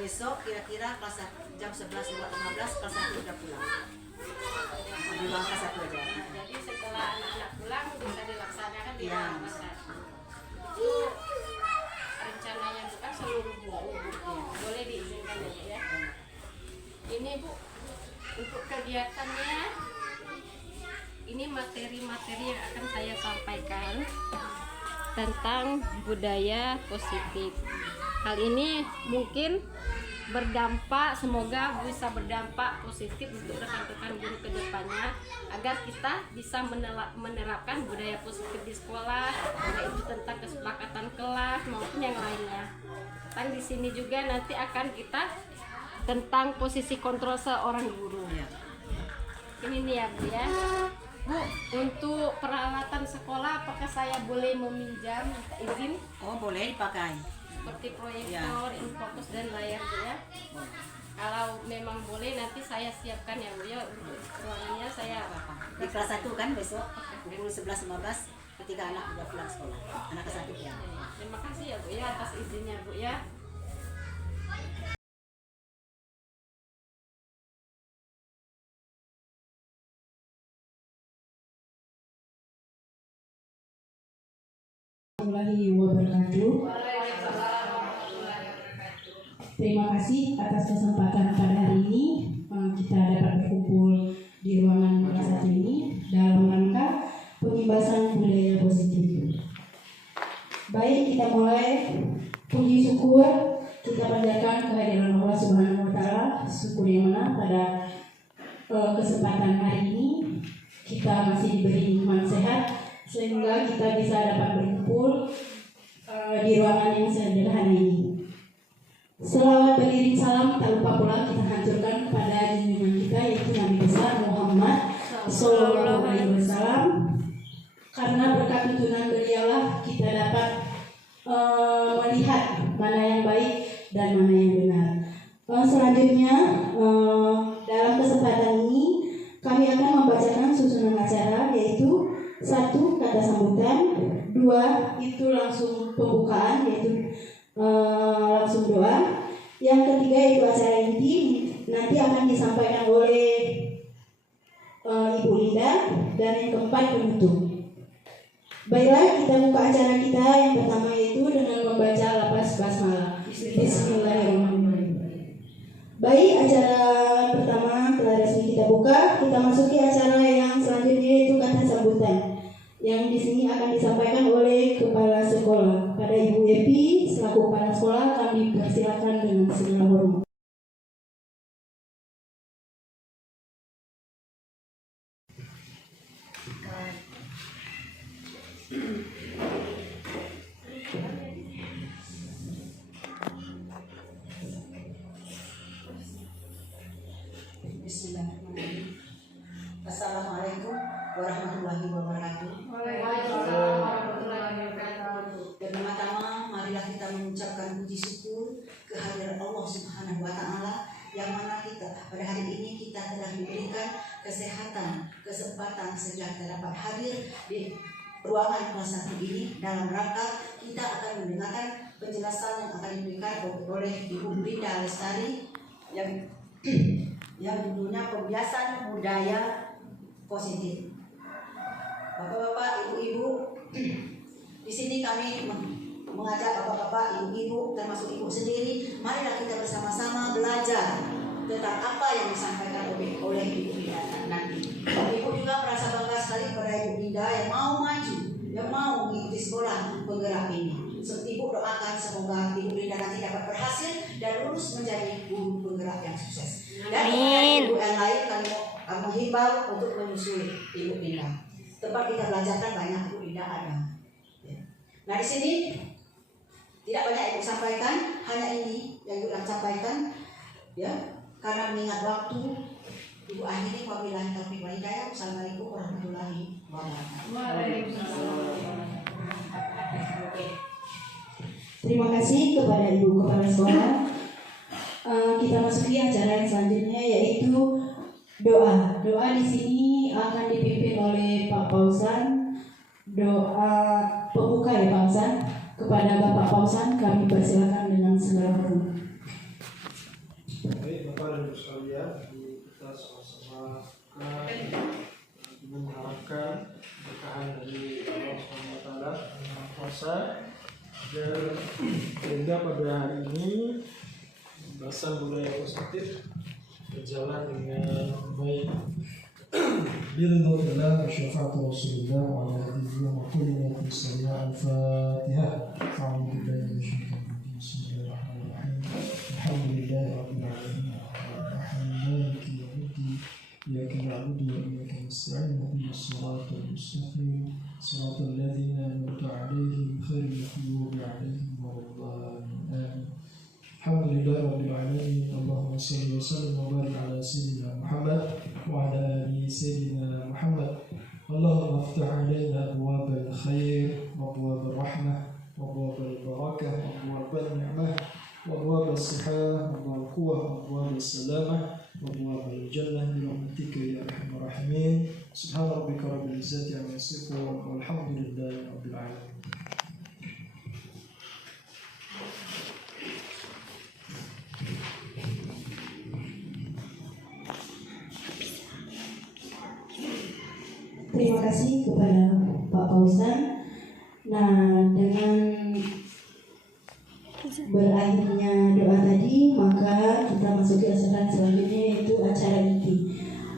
besok kira-kira kelas jam 11.15 kelas 1 udah pulang. Di ruang kelas 1 aja. Jadi setelah anak-anak pulang bisa dilaksanakan di Iya. ruang kelas 1. Itu rencananya bukan seluruh guru. Boleh diizinkan ya Bu ya. Ini Bu untuk kegiatannya, ini materi-materi yang akan saya sampaikan tentang budaya positif. Hal ini mungkin berdampak, semoga bisa berdampak positif untuk rekan-rekan guru ke depannya agar kita bisa menerapkan budaya positif di sekolah, yaitu tentang kesepakatan kelas maupun yang lainnya. Dan di sini juga nanti akan kita tentang posisi kontrol seorang guru. Ini nih ya Bu ya. Bu, untuk peralatan sekolah apakah saya boleh meminjam, minta izin? Oh, boleh dipakai. Seperti proyektor, infocus dan layar Bu ya. Kalau memang boleh nanti saya siapkan ya Bu ya, untuk ruangannya saya Di kelas 1 kan besok pukul 11.15 ketika anak udah pulang sekolah. Anak kelas 1 ya. Terima kasih ya Bu ya atas izinnya Bu ya. Warahmatullahi wabarakatuh. Terima kasih atas kesempatan pada hari ini kita dapat berkumpul di ruangan kelas 1 ini dalam rangka pembebasan budaya positif. Baik, kita mulai. Puji syukur kita panjatkan kehadiran Allah Subhanahu wa taala, syukur yang mana pada kesempatan hari ini kita masih diberi iman sehat sehingga kita bisa dapat berkumpul di ruangan yang sederhana ini. Selawat beriring salam tak lupa pula kita hancurkan kepada junjungan kita yaitu Nabi besar Muhammad Sallallahu Alaihi Wasallam. Karena berkat tuntunan beliaulah kita dapat melihat mana yang baik dan mana yang benar. Selanjutnya dalam kesempatan ini kami akan membacakan susunan acara yaitu 1. Kata sambutan, 2. Itu langsung pembukaan yaitu langsung doa. Yang ketiga itu acara inti nanti akan disampaikan oleh Ibu Linda, dan yang keempat penutup. Baiklah, kita buka acara kita yang pertama yaitu dengan membaca lafaz basmalah. Bismillahirrahmanirrahim. Baik, acara pertama telah resmi kita buka. Kita masuki acara yang selanjutnya yaitu kata sambutan, yang di sini akan disampaikan oleh kepala sekolah. Pada Ibu Epi selaku kepala sekolah kami persilakan dengan segala hormat. Bismillahirrahmanirrahim. Assalamualaikum warahmatullahi wabarakatuh. Pertama-tama marilah kita mengucapkan puji syukur kehadiran Allah Subhanahu wa taala yang mana kita pada hari ini kita telah diberikan kesehatan, kesempatan sehingga kita dapat hadir di ruangan kelas 1 ini dalam rangka kita akan mendengarkan penjelasan yang akan diberikan oleh Ibu Linda Lestari yang judulnya pembiasan budaya positif. Bapak-bapak, ibu-ibu, di sini kami mengajak bapak-bapak, ibu-ibu, termasuk ibu sendiri, marilah kita bersama-sama belajar tentang apa yang disampaikan oleh Ibu Linda nanti. Ibu juga merasa bangga sekali pada Ibu Linda yang mau maju, yang mau mengikuti sekolah penggerak ini. Ibu doakan semoga Ibu Linda nanti dapat berhasil dan lulus menjadi guru penggerak yang sukses. Dan ibu yang lain kami himbau untuk menyusul Ibu Linda. Tempat kita belajarkan banyak, Ibu Linda ada. Nah, di sini tidak banyak Ibu sampaikan, hanya ini yang Ibu sampaikan, ya. Karena mengingat waktu, Ibu akhiri wabillahi taufiq wal hidayah. Assalamualaikum warahmatullahi wabarakatuh. Terima kasih kepada Ibu Kepala Sekolah. Kita masuki acara yang selanjutnya yaitu doa. Doa di sini akan dipimpin oleh Pak Pausan. Doa pembuka ya Pak Pausan. Kepada Bapak Pausan kami persilakan dengan segala hormat. Ibu sekalian, kita sama-sama mengharapkan berkahan dari Allah SWT yang Maha Kuasa, dan sehingga pada hari ini pembahasan budaya positif berjalan dengan baik. بإذن الله وشفاعة رسول الله وعلى آله وكل من سمع الفاتحة. أعوذ بالله من الشيطان الرجيم. بسم الله الرحمن الرحيم. الحمد لله رب العالمين الرحمن مالك يوم الدين إياك نعبد وإياك نستعين اهدنا الصراط المستقيم صراط الذين أنعمت عليهم غير المغضوب عليهم ولا الضالين. الحمد لله رب العالمين. اللهم صل وسلم وبارك على سيدنا محمد وعلى آل سيدنا محمد. اللهم افتح علينا أبواب الخير وأبواب الرحمة وأبواب البركة وأبواب النعمة وأبواب الصحة وأبواب القوة وأبواب السلامة وأبواب الجنة برحمتك يا أرحم الراحمين. سبحان ربك رب العزة عما يصفون والحمد لله رب العالمين. Terima kasih kepada Pak Fauzan. Nah, dengan berakhirnya doa tadi, maka kita masuk ke acara selanjutnya, yaitu acara inti.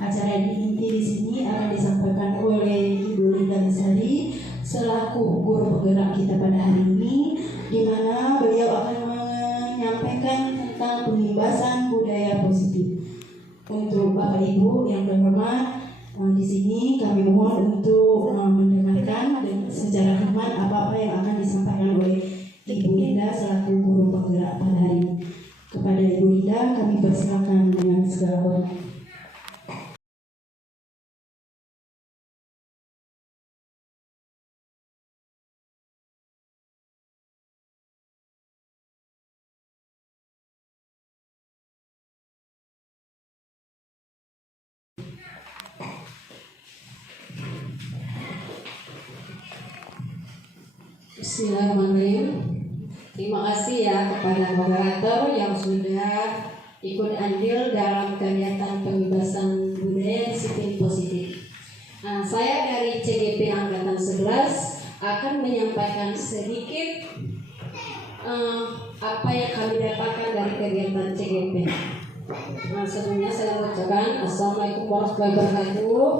Acara inti di sini akan disampaikan oleh Ibu Linda Sari selaku guru penggerak kita pada hari ini, di mana beliau akan menyampaikan tentang pengimbasan budaya positif. Untuk Bapak Ibu yang terhormat, di sini kami mohon untuk mendengarkan dan secara hikmat apa-apa yang akan disampaikan oleh Ibu Linda selaku guru penggerak pada hari ini. Kepada Ibu Linda kami persilakan dengan segala hormat. Bismillahirrahmanirrahim. Terima kasih ya kepada moderator yang sudah ikut andil dalam kegiatan pembebasan budaya disiplin positif. Nah, saya dari CGP Angkatan 11 akan menyampaikan sedikit apa yang kami dapatkan dari kegiatan CGP. Nah, sebelumnya saya mengucapkan Assalamualaikum warahmatullahi wabarakatuh.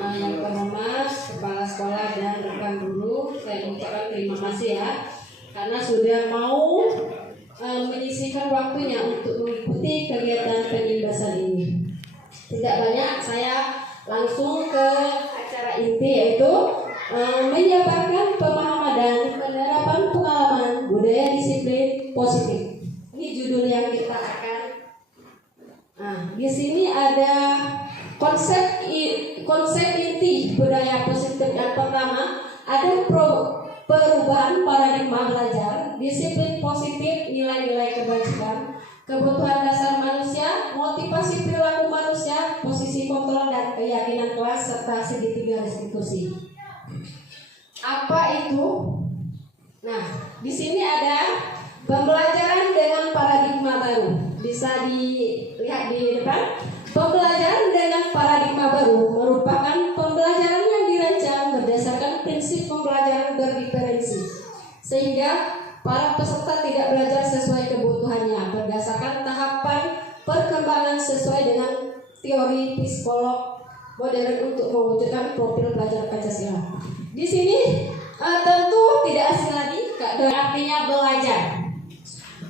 Yang terhormat Kepala Sekolah dan rekan guru, saya mengucapkan terima kasih ya, karena sudah mau menyisihkan waktunya untuk mengikuti kegiatan pengimbasan ini. Tidak banyak, saya langsung ke acara inti, yaitu menjabarkan pemahaman dan penerapan pengalaman budaya disiplin positif. Ini judul yang kita akan. Nah, di sini ada konsep inti budaya positif. Yang pertama, ada perubahan paradigma belajar, disiplin positif, nilai-nilai kebajikan, kebutuhan dasar manusia, motivasi perilaku manusia, posisi kontrol dan keyakinan kelas, serta segitiga restitusi. Apa itu? Nah, di sini ada pembelajaran dengan paradigma baru. Bisa dilihat di depan. Pembelajaran dengan paradigma baru merupakan pembelajaran yang dirancang berdasarkan prinsip pembelajaran berdiferensi, sehingga para peserta tidak belajar sesuai kebutuhannya berdasarkan tahapan perkembangan sesuai dengan teori psikolog modern untuk mewujudkan profil pelajar Pancasila. Di sini tentu tidak asing lagi, artinya belajar.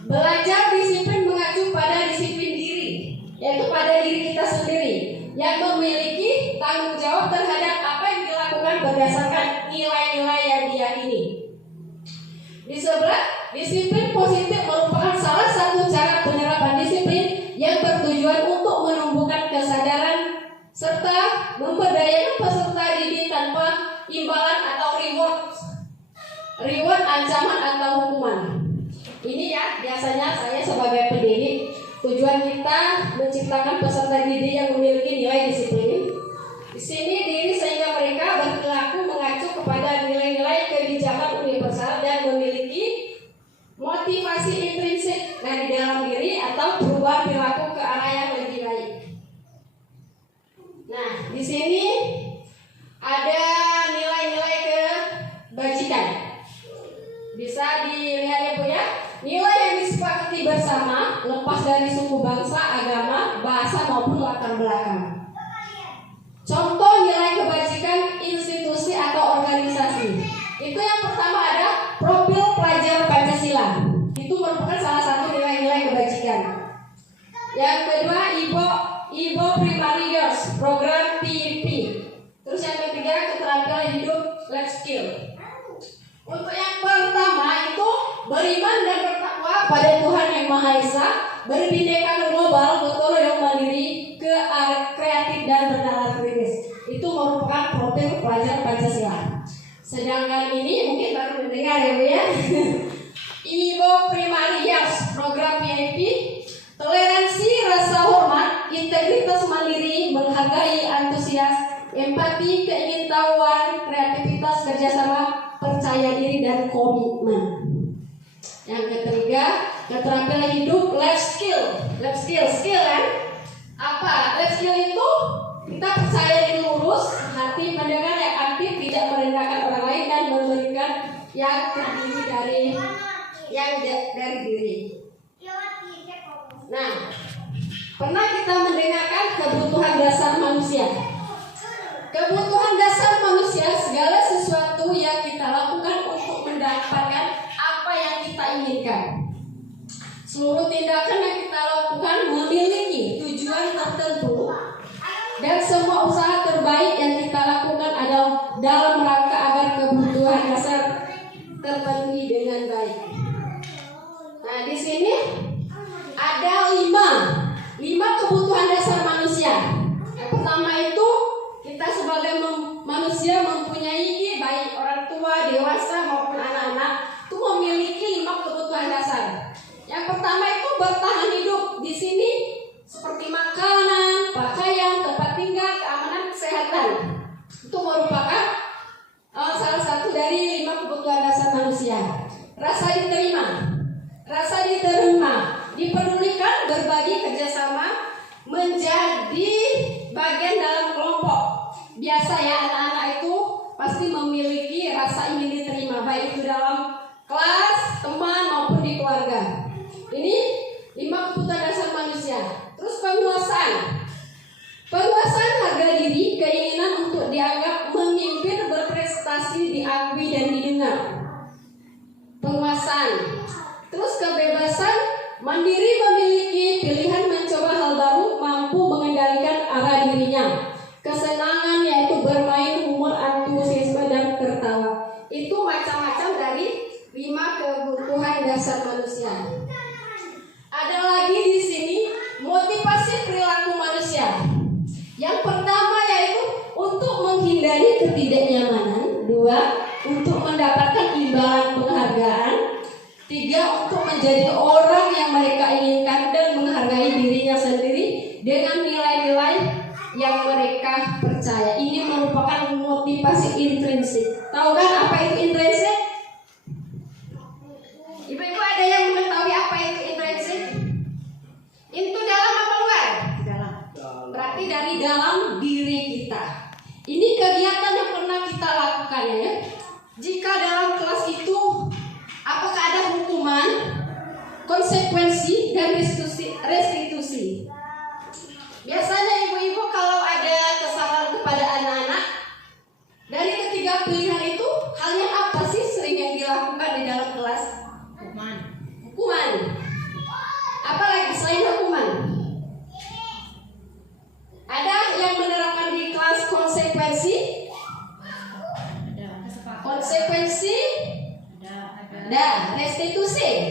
Belajar disiplin mengacu pada disiplin diri, yaitu pada diri kita sendiri yang memiliki tanggung jawab terhadap apa yang dilakukan berdasarkan nilai-nilai yang diyakini. Di sebelah, disiplin positif merupakan salah satu cara penerapan disiplin yang bertujuan untuk menumbuhkan kesadaran serta memberdayakan peserta didik tanpa imbalan atau reward, ancaman atau hukuman. Ini ya, biasanya saya sebagai pendidik, tujuan kita menciptakan peserta didik yang memiliki nilai disiplin. Di sini diri sehingga mereka berperilaku mengacu kepada nilai-nilai kebijakan universal dan memiliki motivasi intrinsik dari dalam diri atau perubahan perilaku ke arah yang lebih baik. sini ada nilai-nilai kebajikan. Bisa dilihat ya Bu ya. Nilai yang disepakati bersama lepas dari suku bangsa, agama, bahasa maupun latar belakang. Contoh nilai kebajikan institusi atau organisasi. Itu yang pertama ada profil pelajar Pancasila. Itu merupakan salah satu nilai-nilai kebajikan. Yang kedua Ibo Primary Years program PIP. Terus yang ketiga keterampilan hidup life skill. Untuk yang pertama itu beriman dan bertakwa pada Tuhan Yang Maha Esa, berbineka global, bertolak mandiri, kreatif dan bernalar kritis. Itu merupakan profil pelajar Pancasila. Sedangkan ini mungkin baru mendengar ya Bu ya. Ibo Primary Years program PIP, toleransi, rasa hormat, integritas mandiri, menghargai, antusias, empati, keingintahuan, kreativitas, kerjasama, percaya diri dan komitmen. Yang ketiga, keterampilan hidup life skill. Life skill kan? Apa? Life skill itu kita percaya diri lurus, hati mendengar yang aktif, tidak merendahkan orang lain dan memberikan yang terdiri dari diri. Nah, pernah kita mendengarkan kebutuhan dasar manusia. Kebutuhan dasar manusia segala sesuatu yang kita lakukan untuk mendapatkan apa yang kita inginkan. Seluruh tindakan yang kita lakukan memiliki tujuan tertentu dan semua usaha terbaik yang kita lakukan adalah dalam rangka agar kebutuhan dasar terpenuhi dengan baik. Nah, di sini ada lima kebutuhan dasar manusia. Yang pertama itu kita sebagai manusia mempunyai baik orang tua, dewasa maupun anak-anak itu memiliki 5 kebutuhan dasar. Yang pertama itu bertahan hidup. Di sini seperti makanan, pakaian, tempat tinggal, keamanan, kesehatan. Itu merupakan salah satu dari 5 kebutuhan dasar manusia. Rasa diterima, dipedulikan, berbagi, kerjasama, menjadi bagian dalam kelompok. Biasa ya, anak-anak itu pasti memiliki rasa ingin diterima, baik itu dalam kelas, teman maupun di keluarga. Ini 5 kebutuhan dasar manusia. Terus penguasaan harga diri, keinginan untuk dianggap memimpin, berprestasi, diakui dan didengar. Penguasaan. Terus kebebasan, mandiri, memiliki pilihan mencoba hal baru, mampu mengendalikan arah dirinya. Kesenangan yaitu bermain, humor, antusiasme dan tertawa. Itu macam-macam dari 5 kebutuhan dasar manusia. Ada lagi di sini motivasi perilaku manusia. Yang pertama yaitu untuk menghindari ketidaknyamanan. 2, untuk mendapatkan imbalan penghargaan. 3, untuk menjadi orang yang mereka inginkan dan menghargai dirinya sendiri dengan nilai-nilai yang mereka percaya. Ini merupakan motivasi intrinsik. Tahu kan apa itu intrinsik? Ibu-ibu ada yang mengetahui apa itu intrinsik? Itu dalam apa luar? Dalam. Berarti dari dalam diri kita. Ini kegiatan yang pernah kita lakukan ya. Jika dalam kelas itu apakah ada hukuman, konsekuensi dan restitusi? Biasanya ibu-ibu kalau ada kesalahan kepada anak-anak, dari ketiga pilihan itu hal yang apa sih sering yang dilakukan di dalam kelas? Hukuman. Apa lagi selain hukuman? Ada yang menerapkan di kelas konsekuensi? Konsekuensi? Ada. Restitusi?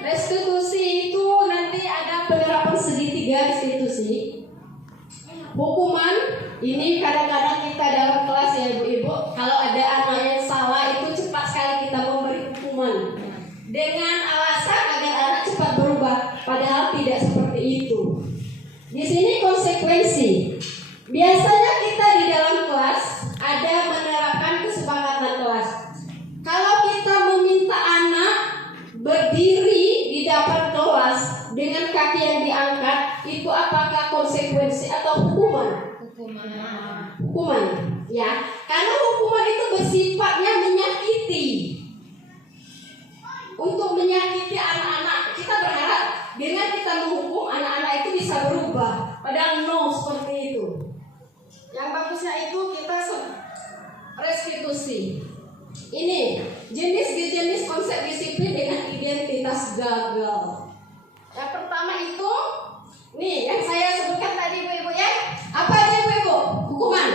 Restitusi itu nanti ada penerapan segitiga restitusi. Hukuman ini kadang-kadang kita dalam kelas ya ibu-ibu, kalau ada anak yang salah itu cepat sekali kita memberi hukuman dengan alasan agar anak cepat berubah, padahal tidak seperti itu. Di sini konsekuensi. Biasanya kita di dalam kelas ada menerapkan kesepakatan kelas. Kalau kita meminta anak berdiri di depan kelas dengan kaki yang diangkat, itu apakah konsekuensi atau hukuman? Hukuman, ya. Karena hukuman itu bersifatnya menyakiti. Untuk menyakiti anak-anak, kita berharap dengan kita menghukum anak-anak itu bisa berubah. Padahal no seperti itu. Yang bagusnya itu kita restitusi. Ini jenis konsep disiplin dengan identitas gagal. Yang pertama itu, nih yang saya sebutkan tadi ibu-ibu ya. Apa aja ibu-ibu? Hukuman.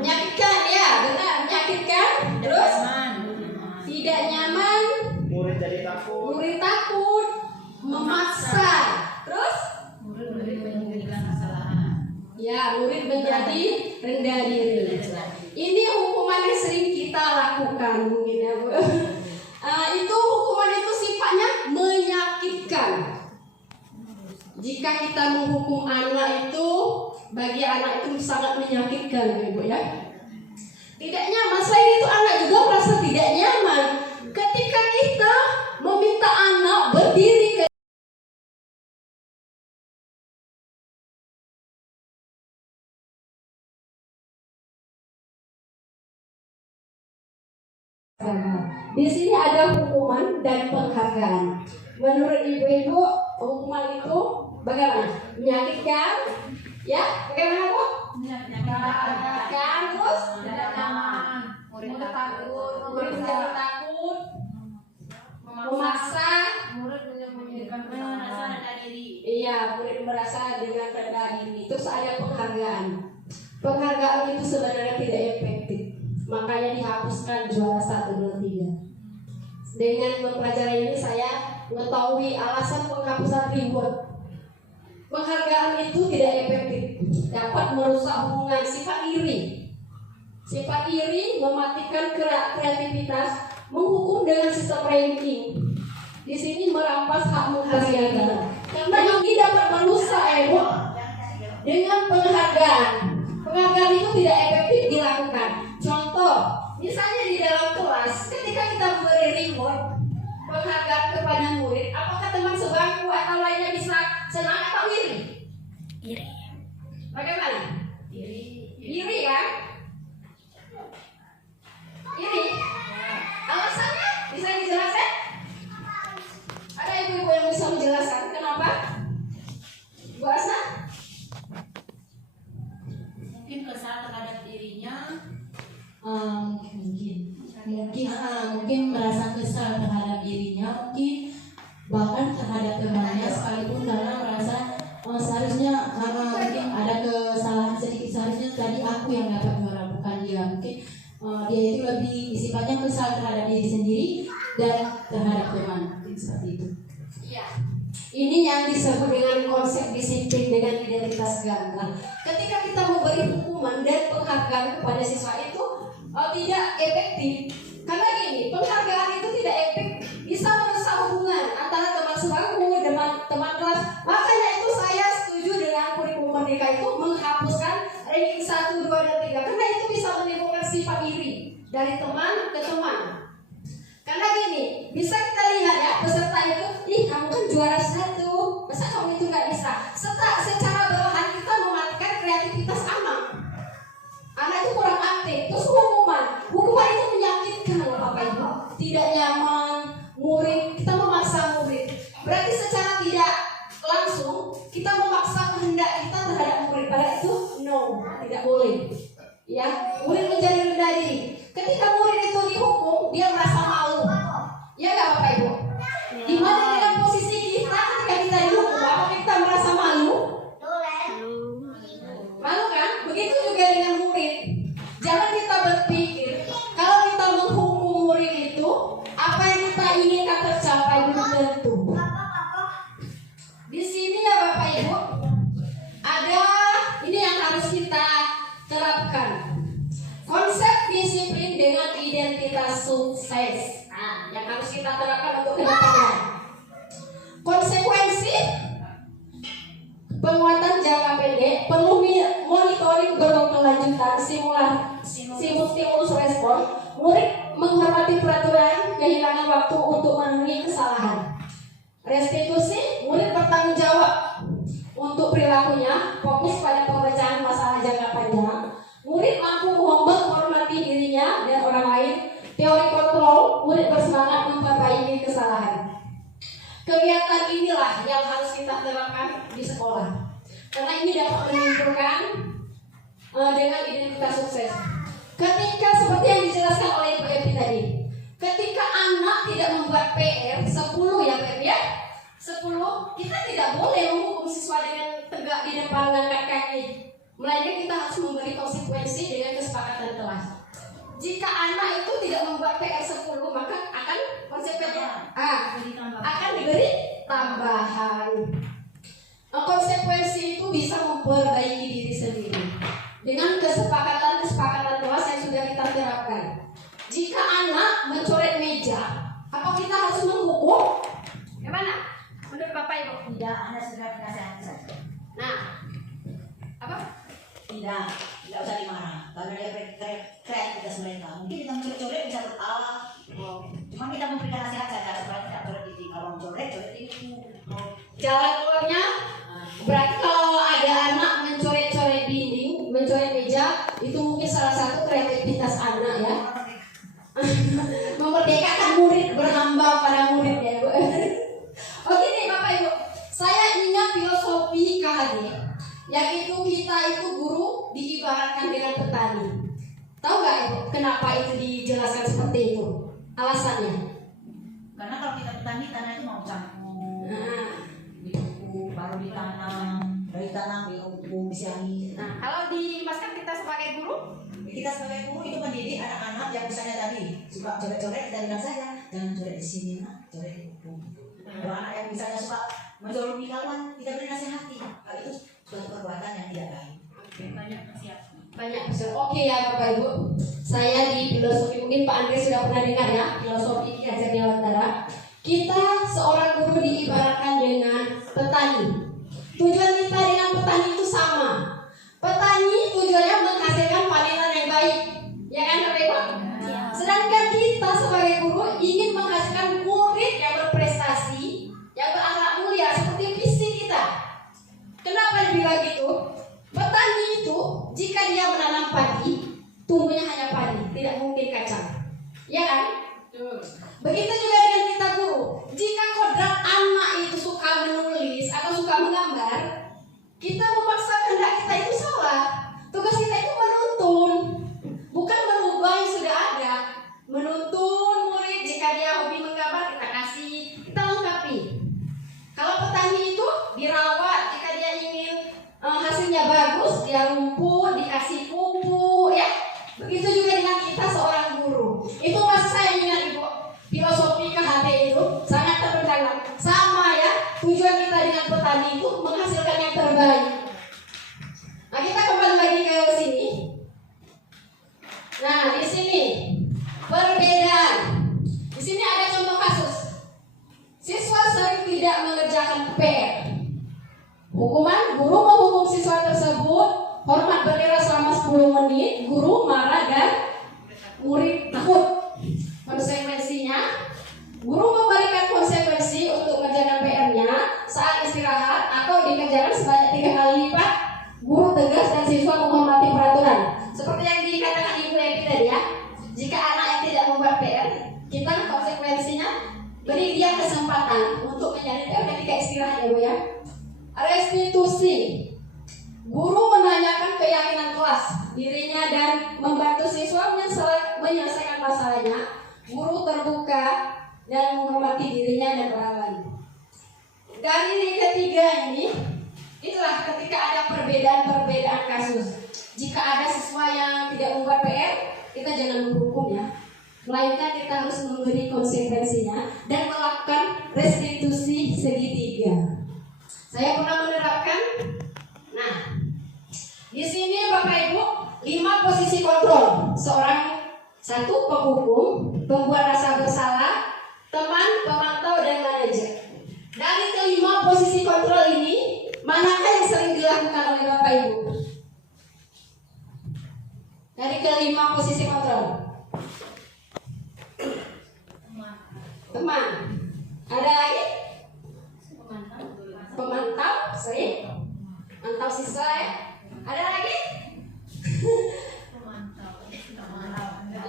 Menyakitkan ya, benar menyakitkan. Terus tidak nyaman. Murid jadi takut. Murid takut, memaksa. Terus? Ya, murid menjadi rendah diri. Ini hukuman yang sering kita lakukan mungkin ya Bu. Itu hukuman itu sifatnya menyakitkan. Jika kita menghukum anak itu, bagi anak itu sangat menyakitkan Ibu ya. Tidak nyaman, selain itu anak juga merasa tidak nyaman ketika kita meminta anak berdiri ke di sini ada hukuman dan penghargaan. Menurut ibu-ibu, hukuman itu bagaimana? Menyakitkan? Ya, bagaimana Bu? Menyakitkan, terus tidak nyaman. Murid takut, murid menjadi takut, memaksa, murid menyembunyikan rendah diri. Iya, murid merasa dengan rendah diri. Terus ada penghargaan. Penghargaan itu sebenarnya tidak efektif. Makanya dihapuskan juara 1, 2, 3. Dengan mempelajari ini saya mengetahui alasan penghapusan reward. Penghargaan itu tidak efektif, dapat merusak hubungan, sifat iri. Sifat iri mematikan kreativitas, menghukum dengan sistem ranking. Di sini merampas hak mutlak kita. Karena ini dapat merusak ego dengan penghargaan. Penghargaan itu tidak efektif dilakukan. Contoh, misalnya di dalam kelas, ketika kita memberi reward, penghargaan kepada murid, apakah teman sebangku atau lainnya bisa senang atau iri? Iri. Bagaimana? Iri. Iri kan? Iri. Alasannya bisa dijelaskan? Ada ibu-ibu yang bisa menjelaskan kenapa? Bu Asna? Mungkin kesal terhadap dirinya. Mungkin merasa kesal terhadap dirinya, mungkin bahkan terhadap temannya sekalipun, karena merasa seharusnya mungkin ada kesalahan sedikit, seharusnya tadi aku yang dapat juara bukan dia. Mungkin dia itu lebih sifatnya kesal terhadap diri sendiri dan terhadap teman, mungkin seperti itu. Iya. Ini yang disebut dengan konsep disiplin dengan identitas gagal. Ketika kita memberi hukuman dan penghargaan kepada siswa itu tidak efektif. Karena gini, penghargaan itu tidak efektif, bisa merusak hubungan antara teman sebangku, teman kelas. Makanya itu saya setuju dengan kurikulum merdeka itu menghapuskan ranking 1, 2, dan 3. Karena itu bisa menimbulkan sifat iri dari teman ke teman. Karena gini, bisa kita lihat ya peserta itu, ih kamu kan juara 1, masa kamu itu nggak bisa? Secara berlebihan kita mematikan kreativitas anak. Anak itu kurang aktif. Terus hukuman itu menyakitkan Bapak Ibu. Tidak nyaman, murid, kita memaksa murid. Berarti secara tidak langsung kita memaksa kehendak kita terhadap murid. Padahal itu no, tidak boleh. Ya, murid menjadi rendah diri. Ketika murid itu dihukum, dia merasa malu. Ya nggak Bapak Ibu? Gimana dengan posisi kita ketika kita dihukum? Apakah kita merasa malu? Malu kan? Begitu juga dengan murid. Jangan kita berpikir kalau kita menghukum murid itu apa yang kita inginkan tercapai belum tentu. Di sini ya Bapak Ibu ada ini yang harus kita terapkan. Konsep disiplin dengan identitas sukses. Nah, yang harus kita terapkan untuk kedepannya. Konsekuensi penguatan jangka pendek, perlu monitoring berkelanjutan, stimulus respon, murid menghormati peraturan, kehilangan waktu untuk memenuhi kesalahan. Restitusi, murid bertanggung jawab untuk perilakunya, fokus pada pembacaan Kegiatan inilah yang harus kita terapkan di sekolah, karena ini dapat menimbulkan dengan identitas sukses. Ketika seperti yang dijelaskan oleh Ibu Evi tadi, ketika anak tidak membuat PR 10 ya Pak ya, 10, kita tidak boleh menghukum siswa dengan tegak di depan mengangkat kaki, melainkan kita harus memberi konsekuensi dengan kesepakatan kelas. Jika anak itu tidak membuat PR 10, maka akan konsekuensinya akan diberi tambahan. Konsekuensi itu bisa memperbaiki diri sendiri dengan kesepakatan kelas yang sudah kita terapkan. Jika anak mencoret meja, apa kita harus menghukum? Gimana? Menurut Bapak Ibu? Tidak, Anda sudah dinasihati saja. Nah, apa? Tidak usah dimarah. Karena dia kreativitas mereka. Mungkin kita mencoret bisa berala. Cuma kita memberikan nasihat saja supaya tidak coret itu. Kalau mencoret itu. Jalan keluarnya berarti kalau ada anak mencoret-coret dinding, mencoret meja, itu mungkin salah satu kreativitas anak ya. Memerdekakan murid, berhamba pada murid ya Bu. Oke nih Bapak Ibu, saya ingat filosofi KHD, yaitu kita itu guru diibaratkan dengan petani. Tahu nggak Ibu kenapa itu dijelaskan seperti itu? Alasannya? Karena kalau kita petani, tanah itu mau campur, dipupuk, baru ditanam, dari tanam dipupuk, disiangi. Nah, kalau di Mas kan kita sebagai guru, Kita sebagai guru itu mendidik anak-anak yang misalnya tadi suka coret-coret, kita bilang saja jangan coret di sini, coret di buku. Kalau anak yang misalnya suka menzalimi kawan, kita beri nasihati. Hal itu suatu perbuatan yang tidak baik. Banyak persiapan. banyak besar. Oke ya Bapak Ibu, saya di filosofi, mungkin Pak Andre sudah pernah dengar ya, filosofi Ki Hajar Dewantara. Kita seorang guru diibaratkan dengan petani. Tujuan kita dengan petani itu sama. Petani tujuannya menghasilkan panenan yang baik, ya kan Bapak Ibu? Sedangkan kita sebagai guru ingin menghasilkan murid yang berprestasi, yang berakhlak mulia seperti visi kita. Kenapa dibilang gitu? Petani itu jika dia menanam padi, tumbuhnya hanya padi, tidak mungkin kacang, ya kan? Begitu juga dengan kita guru. Jika kodrat anak itu suka menulis atau suka menggambar, kita memaksa kehendak kita itu salah. Tugas kita itu menuntun, bukan merubah yang sudah ada. Menuntun murid, jika dia hobi menggambar kita kasih, kita lengkapi. Kalau petani itu dirawat, jika dia ingin hasilnya bagus, dia rumput, dikasih pupuk, ya. Begitu juga dengan kita seorang guru. Itu masih saya ingat Ibu, filosofi KHD itu sangat terbenam. Sama ya, tujuan kita dengan petani itu menghasilkan yang terbaik. Nah, kita kembali lagi ke sini. Nah, di sini perbedaan. Di sini ada contoh kasus. Siswa sering tidak mengerjakan PR. Hukuman, guru menghukum siswa tersebut hormat bendera selama 10 menit, guru marah dan murid takut. Konsekuensinya, guru memberikan konsekuensi untuk mengerjakan PR-nya saat istirahat atau dikerjakan sebanyak 3 kali lipat. Guru tegas dan siswa menghormati peraturan. Seperti yang dikatakan Ibu Evi tadi ya, jika anak yang tidak membuat PR, kita konsekuensinya beri dia kesempatan untuk menyalin PR ketika istirahat ya Bu ya. Restitusi. Guru menanyakan keyakinan kelas dirinya dan membantu siswa menyelesaikan masalahnya. Guru terbuka dan menghormati dirinya dan orang lain. Dari ketiga ini, itulah ketika ada perbedaan kasus. Jika ada siswa yang tidak membuat PR, kita jangan menghukum ya, melainkan kita harus memberi konsekuensinya dan melakukan restitusi segitiga. Saya pernah menerapkan. Nah, di sini Bapak Ibu, 5 posisi kontrol. Satu penghukum, pembuat rasa bersalah, teman, pemantau, dan manajer. Dari kelima posisi kontrol ini, manakah yang sering dilakukan oleh Bapak Ibu? Dari kelima posisi kontrol. Teman. Ada lagi? Pemantau, sering. Mantau siswa ya. Ada lagi?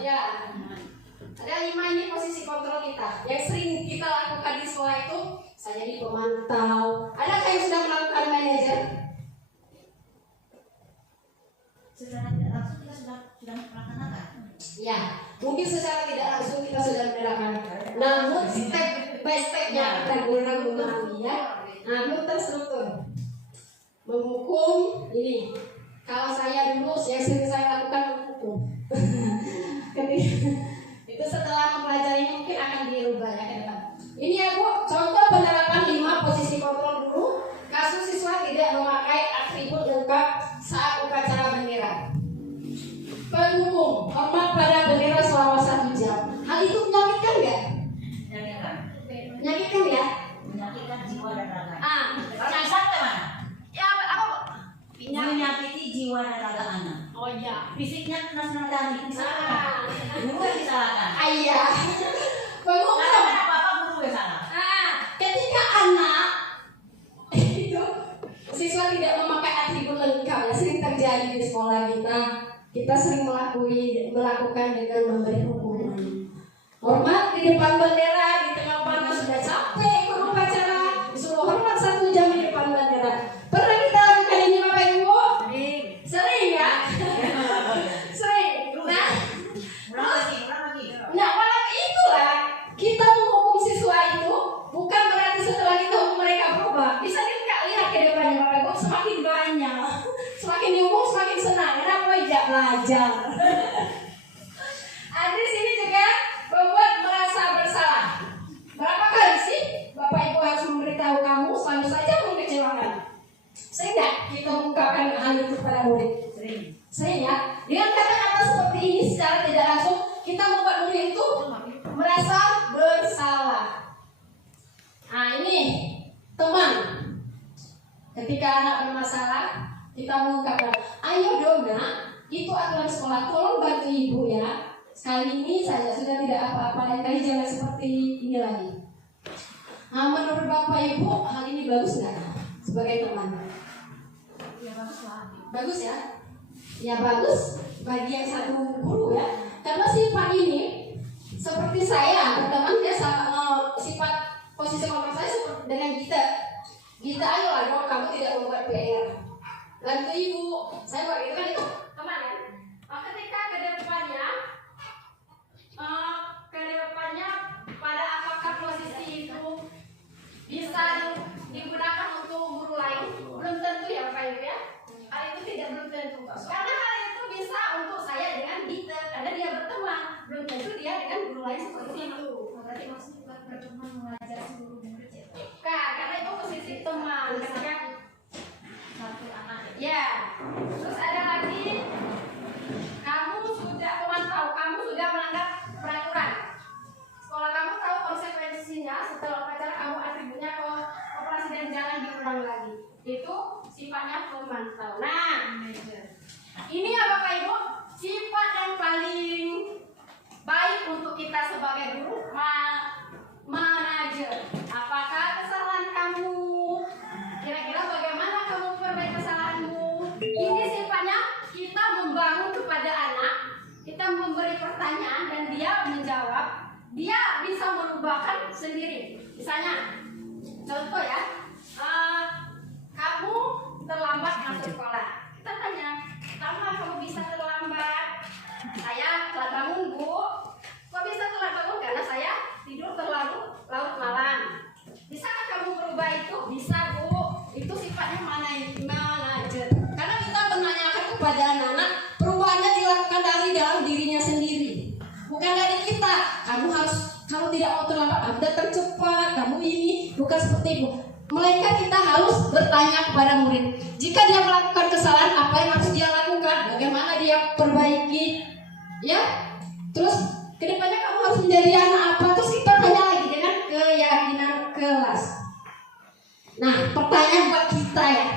Ya. Ada 5 ini posisi kontrol kita. Yang sering kita lakukan di sekolah itu Saya jadi pemantau. Adakah yang sudah melakukan manajer? Secara tidak langsung kita sudah melaksanakan. Ya, mungkin secara tidak langsung kita sudah menerapkan. Namun step by stepnya kita kurang memahami ya. Nah, belum terstruktur. Menghukum ini. Kalau saya dulu yang sering saya lakukan menghukum. Itu setelah mempelajarinya mungkin akan dirubah ya ke depan. Ini ya Bu, contoh penerapan 5 posisi kontrol dulu. Kasus siswa tidak memakai atribut lengkap saat upacara bendera. Penghukum, hormat pada bendera selama 1 jam. Hal itu menyakitkan nggak? Menyakitkan ya? Menyakitkan jiwa dan raga. Yang sampai mana? ya apa? Menyakiti jiwa dan raga anak. Oh iya. Fisiknya kena senang disalahkan. Guru yang disalahkan. Iya. Penghukum. Apa-apa guru yang salah. Ketika anak itu siswa tidak memakai atribut lengkap, ya sering terjadi di sekolah kita. Kita sering melakukan dengan memberi hukuman. Hormat di depan bendera di tengah panas sudah capek ikut upacara, disuruh hormat 1 jam di depan bendera. Pernah kita lakukan ini Bapak Ibu? Sering ya? Sering. Nah, malah itulah kita menghukum siswa itu bukan berarti setelah kita hukum mereka berubah. Bisa kita lihat ke depannya Bapak Ibu semakin banyak, semakin dihukum semakin senang. Kenapa tidak belajar? Di sini juga membuat merasa bersalah. Berapa kali sih Bapak Ibu harus memberitahu kamu selalu saja mengecewakan? Sering nggak kita mengungkapkan hal itu kepada murid? Sering ya. Dengan kata-kata seperti ini secara tidak langsung kita membuat murid itu merasa bersalah. Nah ini teman, ketika anak bermasalah kita mengungkapkan, ayo dong nak, itu aturan sekolah, tolong bantu ibu ya. Sekali ini saja sudah tidak apa-apa, lain kali jangan seperti ini lagi. Nah, menurut Bapak Ibu hal ini bagus nggak sebagai teman? Ya bagus lah. Bagus ya? Ya bagus bagi yang satu guru ya. Karena sifat ini seperti saya berteman dia sama sifat posisi kontrol saya seperti dengan kita. Kita ayolah dong kamu tidak membuat PR. Bantu ibu. Saya buat itu kan itu teman ya. Ketika kedepannya pada apakah posisi itu bisa digunakan untuk guru lain? Belum tentu ya Bapak Ibu ya. Hal itu belum tentu. Karena hal itu bisa untuk saya dengan kita, karena dia berteman. Belum tentu dia dengan guru lain seperti itu. Berarti maksudnya bukan berteman mengajar seluruh murid ya. Karena itu posisi teman. Ketika Satu anak. ya, terus ada lagi kamu sudah memantau, kamu sudah melanggar peraturan. Sekolah kamu tahu konsekuensinya setelah upacara kamu atributnya ke operasi dan jangan diulang lagi. Itu sifatnya pemantau. Nah, ini ya Bapak Ibu, sifat yang paling baik untuk kita sebagai guru, manajer. Apakah kesalahan kamu? Kira-kira bagaimana kamu perbaiki kesalahanmu? Ini sifatnya kita membangun kepada anak, kita memberi pertanyaan dan dia menjawab, dia bisa merubahkan sendiri. Misalnya, contoh ya, kamu terlambat masuk sekolah. Kita tanya, kenapa kamu bisa terlambat? Saya telat bangun Bu. Kok bisa telat bangun? Karena saya tidur terlalu larut malam. Bisakah kamu berubah itu? Bisa Bu. Itu sifatnya manajer. Karena kita menanyakan kepada anak-anak, perubahannya dilakukan dari dalam dirinya sendiri, bukan dari kita. Kamu tidak mau terlambat, kamu datang cepat, kamu ini, bukan seperti itu. Melainkan kita harus bertanya kepada murid. Jika dia melakukan kesalahan, apa yang harus dia lakukan? Bagaimana dia perbaiki? Ya, terus kedepannya kamu harus menjadi anak apa? Terus kita tanya lagi dengan keyakinan kelas. Nah, pertanyaan buat kita ya.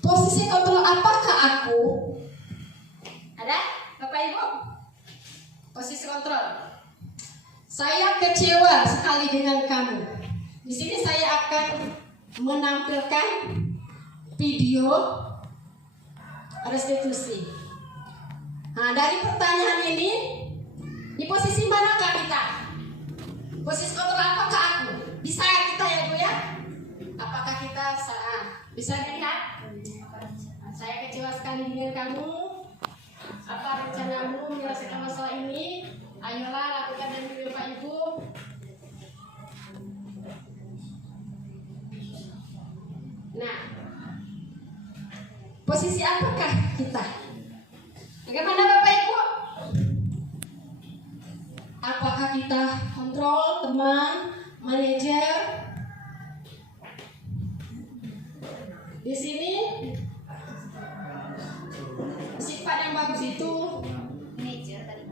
Posisi kontrol apakah aku? Ada? Bapak Ibu? Posisi kontrol. Saya kecewa sekali dengan kamu. Di sini saya akan menampilkan video restitusi. Nah, dari pertanyaan ini, di posisi manakah kita? Posisi kontrol apakah aku? Bisa kita ya Bu ya? Bisa dilihat? Saya kecewa sekali dengan kamu. Apa rencanamu menyelesaikan masalah ini? Ayolah lakukan dan dulu Pak Ibu. Nah, posisi apakah kita? Bagaimana Bapak Ibu? Apakah kita kontrol, teman, manajer? Di sini sifat yang bagus itu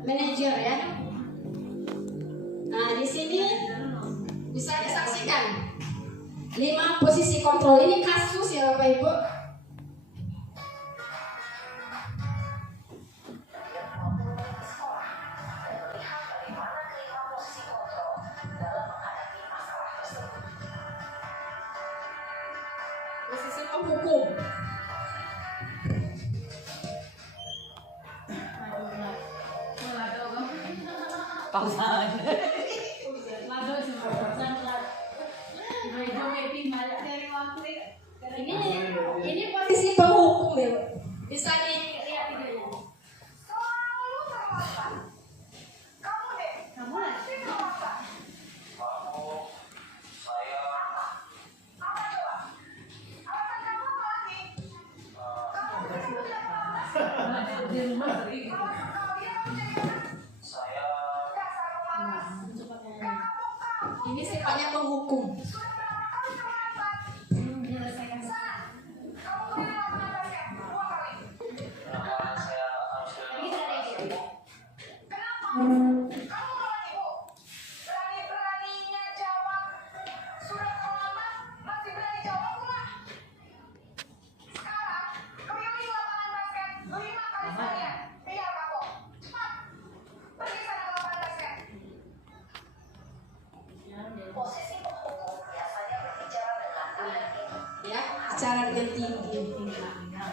manajer ya. Nah, di sini bisa disaksikan 5 posisi kontrol. Ini kasus ya Bapak Ibu. Posisi penghukum. Ini posisi penghukum ya. Bisa dilihat videonya. Ini sifatnya menghukum. Ya, cara dengan tinggi. Nah,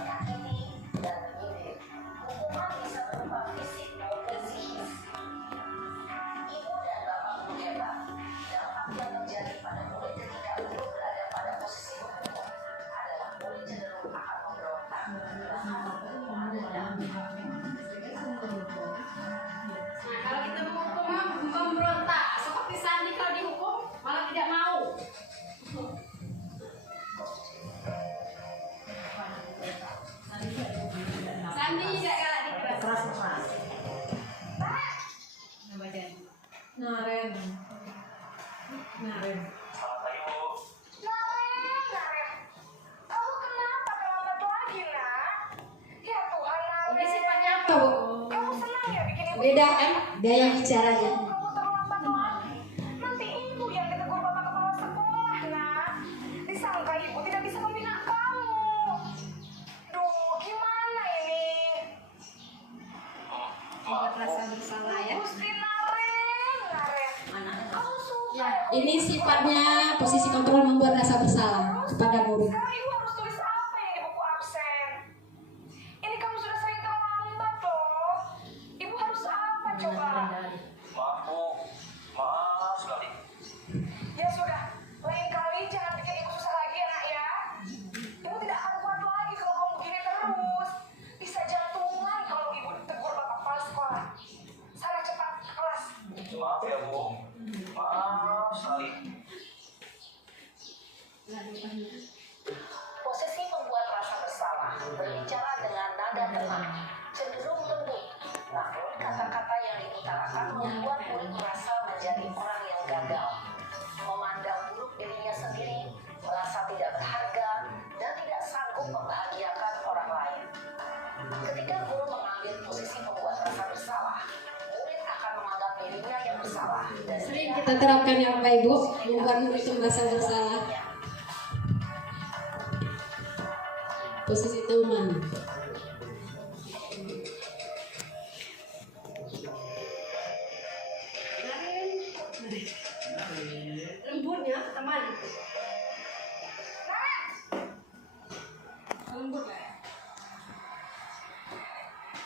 kalau kita menghukum memberontak, seperti Sandi kalau dihukum malah tidak mau. Sandi tidak galak dikeras. Keras. Naren. Naren. Kamu kenapa terlambat lagi, Nak? Ya Tuhan, Naren. Ini sifatnya apa, Bu? Kamu senang ya bikin ibu? Beda kan? Dia yang bicara ya. Kamu terlambat lagi. Nanti ibu yang ditegur bapak kepala sekolah, Nak. Disangka ibu tidak bisa membina kamu. Duh, gimana ini? Ada rasa bersalah ya. Gusti Naren. Kamu suka. Ya, ini sifatnya posisi kontrol membuat rasa bersalah kepada murid. Sekarang ibu harus tulis apa yang di buku absen? Ini kamu sudah sering terlambat loh. Ibu harus apa coba? Maaf Bu, maaf sekali. Ya sudah, lain kali jangan bikin ibu susah lagi ya Nak ya. Ibu tidak akan kuat lagi kalau kamu begini terus. Bisa jantungan kalau ibu ditegur bapak kepala sekolah. Sana cepat ke kelas. Maaf ya Bu, maaf sekali. Posisi membuat rasa bersalah, berbicara dengan nada tenang, cenderung lembut. Namun kata-kata yang diutarakan membuat murid merasa menjadi orang yang gagal, memandang buruk dirinya sendiri, merasa tidak berharga, dan tidak sanggup membahagiakan orang lain. Ketika guru mengambil posisi membuat rasa bersalah, murid akan menganggap dirinya yang bersalah dan Sering kita terapkan ya Bapak Ibu, membuat murid itu merasa bersalah. Posisi teman. Lembutnya teman. Lembut lah.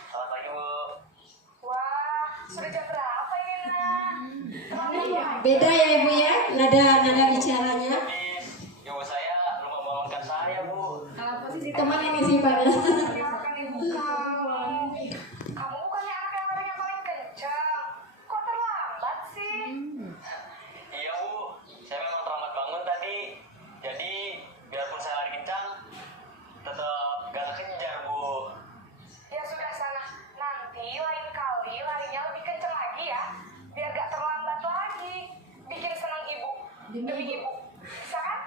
Selamat pagi Bu. Wah, sudah jam berapa ini Nak? Beda ya Ibu ya, nada bicaranya. Ibu saya belum membangunkan saya Bu. Si teman ini sifatnya. Mendengarkan ibu kamu. Kamu bukannya anak yang larinya paling kencang. Kok terlambat sih? Iya Bu, saya memang terlambat bangun tadi. Jadi biarpun saya lari kencang, tetap gak kejar Bu. Ya sudah sana. Nanti lain kali larinya lebih kencang lagi ya. Biar gak terlambat lagi. Bikin senang ibu. Demi ibu. Bisa kan?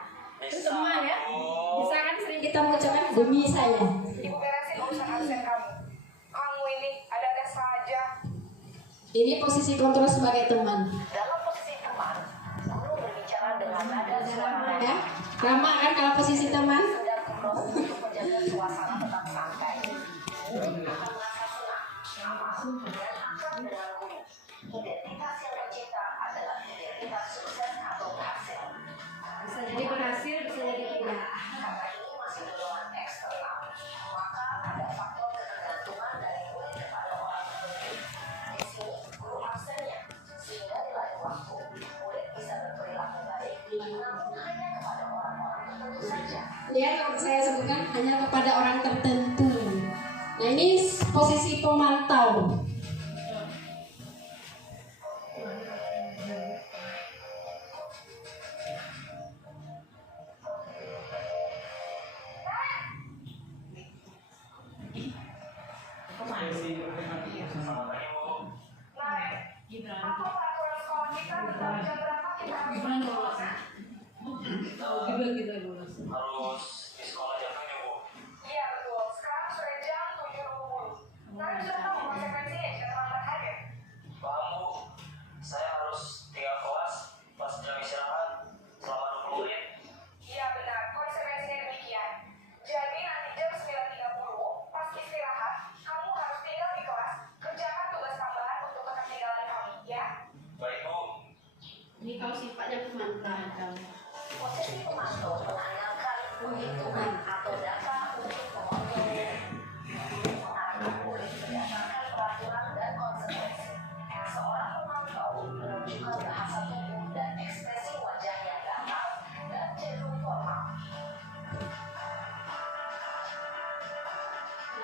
Bisa Teman ya. Bu. Bisa kan sering Kita mengucapkan demi saya. Ibu beresin urusan absen kamu. Kamu ini ada-ada saja. Ini posisi kontrol sebagai teman. Dalam posisi teman, guru berbicara dengan nada suara Ya, lama kan kalau posisi teman? dan guru untuk menjaga suasana tetap santai. Murid akan merasa senang, aman, dan akrab dengan guru. Identitas yang tercipta adalah identitas sukses atau berhasil. bisa jadi berhasil, bisa jadi tidak. Karena ini masih dorongan eksternal, maka ada faktor ketergantungan dari murid kepada orang tertentu. Di sini, guru absennya, sehingga di lain waktu, murid bisa berperilaku baik, namun hanya kepada orang-orang tertentu saja. Ya, kalau saya sebutkan hanya kepada orang tertentu. Nah, ini posisi pemantau. Selamat pagi Bu. Nah, apa peraturan sekolah kita tentang jam berapa kita harus lulus? Harus di sekolah jam 7 Bu. Iya betul. Sekarang sudah jam 7.20. Kalian sudah tahu konsekuensinya jika terlambat hadir? Paham Bu, saya harus tinggal kelas pas jam istirahat selama 20 menit. Iya benar. Konsekuensinya demikian. Jadi nanti jam 9.30 pas istirahat, kamu harus tinggal di kelas, kerjakan tugas tambahan untuk ketertinggalan kamu, ya? Baik Bu. Ini kau sifatnya pemantau. Posisi pemantau mengandalkan penghitungan atau data untuk mengontrol mengarahkan murid berdasarkan peraturan dan konsekuensi. Seorang pemantau menunjukkan bahasa tubuh dan ekspresi wajah yang datar dan cenderung formal.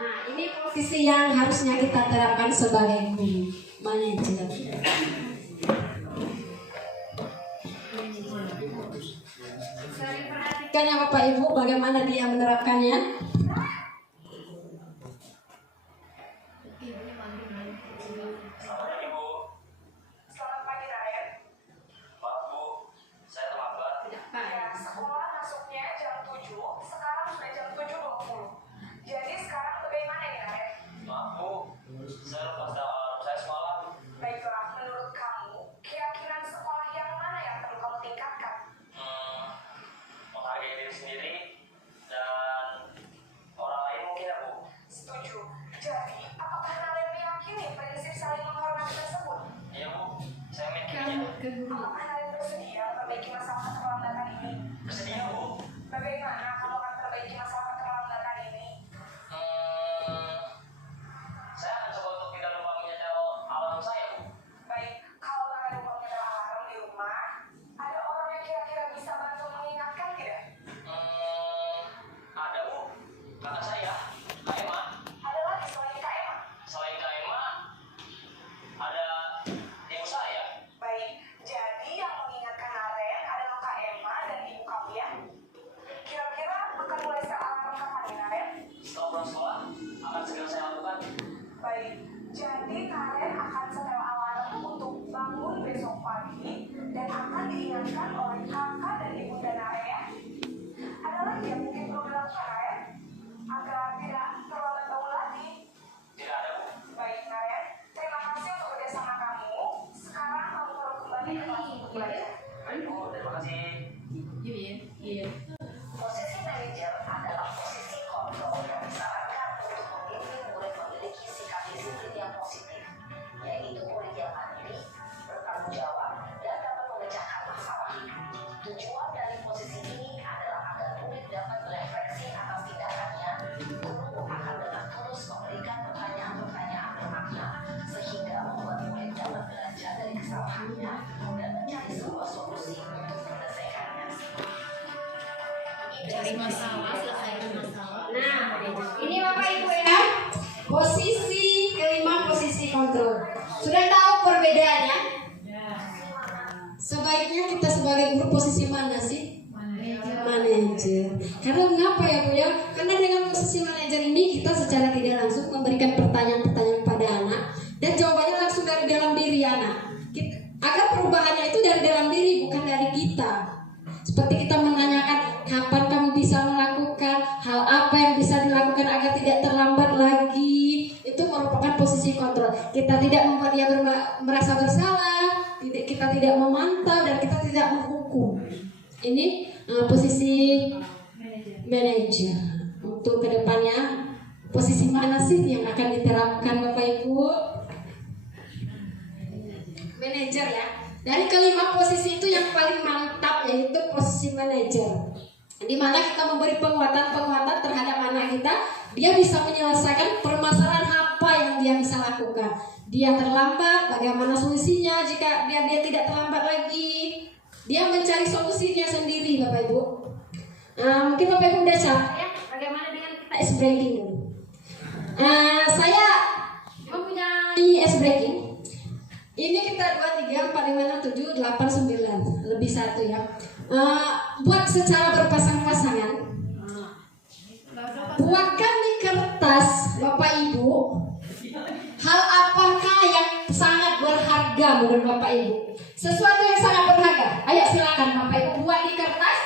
Nah, ini posisi yang harusnya kita terapkan sebagai guru. Manajer. Kan ya Bapak Ibu, bagaimana dia menerapkannya? Selamat pagi Bu. Selamat pagi, Naren. Maaf Bu, saya terlambat. Ya, sekolah masuknya jam 7, sekarang sudah jam 7.20. Jadi sekarang bagaimana nih, Naren? Maaf Bu, saya lupa alarm saya semalam. Baiklah, menurut kamu, keyakinan sekolah yang mana yang perlu kamu tingkatkan? Menghargai diri sendiri dan orang lain mungkin ya Bu. Setuju. Jadi, apakah Naren meyakini prinsip saling menghormati tersebut? Iya Bu, saya mikirnya Apakah Naren bersedia memperbaiki masalah keterlambatan ini? bersedia Bu. Bagaimana kamu akan memperbaiki masalah keterlambatan ini? Saya akan coba untuk tidak lupa menyetel alarm saya Bu. Baik, kalau Naren lupa menyetel alarm di rumah, ada orang yang kira-kira bisa bantu mengingatkan tidak? Ada Bu, kakak saya, Kak Emma. Ada lagi selain Kak Emma? Selain Kak Emma, ada ibu saya. Baik, jadi yang mengingatkan Naren adalah Kak Emma dan ibu kamu ya? Kira-kira akan mulai setel alarm kapan nih, Naren? Setelah pulang sekolah, akan segera saya lakukan. Baik, jadi Naren akan setel alarm untuk bangun besok pagi dan akan diingatkan oleh kakak dan ibunda Naren ya. Ada lagi yang mungkin perlu dilakukan Naren agar tidak terlambat bangun lagi. Tidak ada Bu. Baik Naren, terima kasih untuk kerjasama kamu. Sekarang kamu perlu kembali ke kelas untuk belajar. Baik Bu, terima kasih. Iya. Posisi manajer adalah posisi kontrol yang disarankan untuk memimpin murid memiliki sikap disiplin yang positif, yaitu murid yang mandiri, bertanggung jawab, dan dapat memecahkan masalah. Tujuan dari posisi ini adalah agar murid dapat berefleksi atas tindakannya. Guru akan dengan tulus memberikan pertanyaan-pertanyaan bermakna, sehingga membuat murid dapat belajar dari kesalahannya dan mencari sebuah solusi untuk menyelesaikannya. Cari masalah, selesaikan masalah. Nah, sebagai guru posisi mana sih? Manajer. Karena mengapa ya Bu ya? Karena dengan posisi manajer ini kita secara tidak langsung memberikan pertanyaan-pertanyaan pada anak dan jawabannya langsung dari dalam diri anak. Agar perubahannya itu dari dalam diri bukan dari kita. Seperti kita menanyakan kapan kamu bisa melakukan hal apa yang bisa dilakukan agar tidak terlambat lagi. Itu merupakan posisi kontrol. Kita tidak membuat dia merasa bersalah, kita tidak memantau dan kita tidak menghukum. Ini posisi manajer. Untuk kedepannya posisi mana sih yang akan diterapkan Bapak Ibu? Manajer ya. Dari kelima posisi itu yang paling mantap yaitu posisi manajer. Di mana kita memberi penguatan-penguatan terhadap anak kita, dia bisa menyelesaikan permasalahan apa yang dia bisa lakukan. Dia terlambat, bagaimana solusinya jika dia tidak terlambat lagi. Dia mencari solusinya sendiri Bapak Ibu. Mungkin Bapak Ibu udah capek ya, bagaimana dengan kita ice breaking dulu. Saya mempunyai ice breaking. Ini kita 2, 3, 4, 5, 6, 7, 8, 9 lebih 1 ya. Buat secara berpasang-pasangan. Buatkan di kertas Bapak Ibu hal apakah yang sangat berharga menurut Bapak Ibu. Sesuatu yang sangat berharga. Ayo silakan Bapak Ibu buat di kertas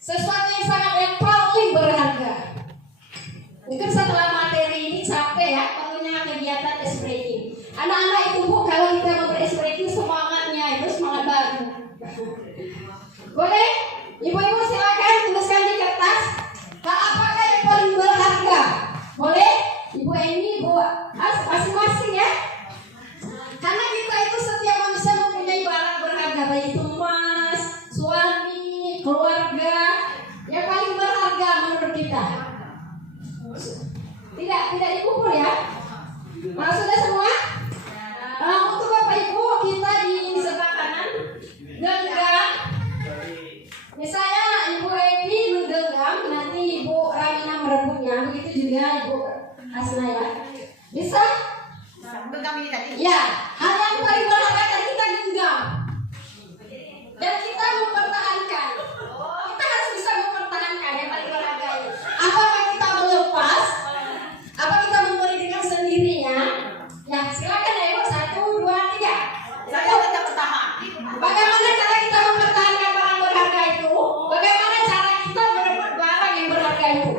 sesuatu yang paling berharga. Mungkin setelah materi ini capek ya, perlunya kegiatan ice breaking. Anak-anak itu Bu, kalau kita memberi ice breaking semangatnya itu semangat baru. Boleh? Ibu-ibu silakan tuliskan di kertas hal apakah yang paling berharga. Boleh? Ibu Eni, Ibu masing-masing ya. Karena kita itu setiap manusia mempunyai barang berharga, baik itu emas, suami, keluarga. Yang paling berharga menurut kita. Tidak dikumpul ya. Sudah semua? Untuk Bapak Ibu kita di sebelah kanan genggam. Misalnya Ibu Eni menggenggam, nanti Ibu Ramina merebutnya, begitu juga Ibu Asna ya. Bisa? Genggam ini tadi. Ya, hal yang paling berharga tadi kita genggam. Dan kita mempertahankan. Kita harus bisa mempertahankan yang paling berharga ini. Apakah kita melepas? Apa kita memberi dengan sendirinya? Ya, silakan ya Ibu. 1, 2, 3. Saya tetap bertahan. Bagaimana cara kita mempertahankan barang berharga itu? Bagaimana cara kita merebut barang yang berharga itu?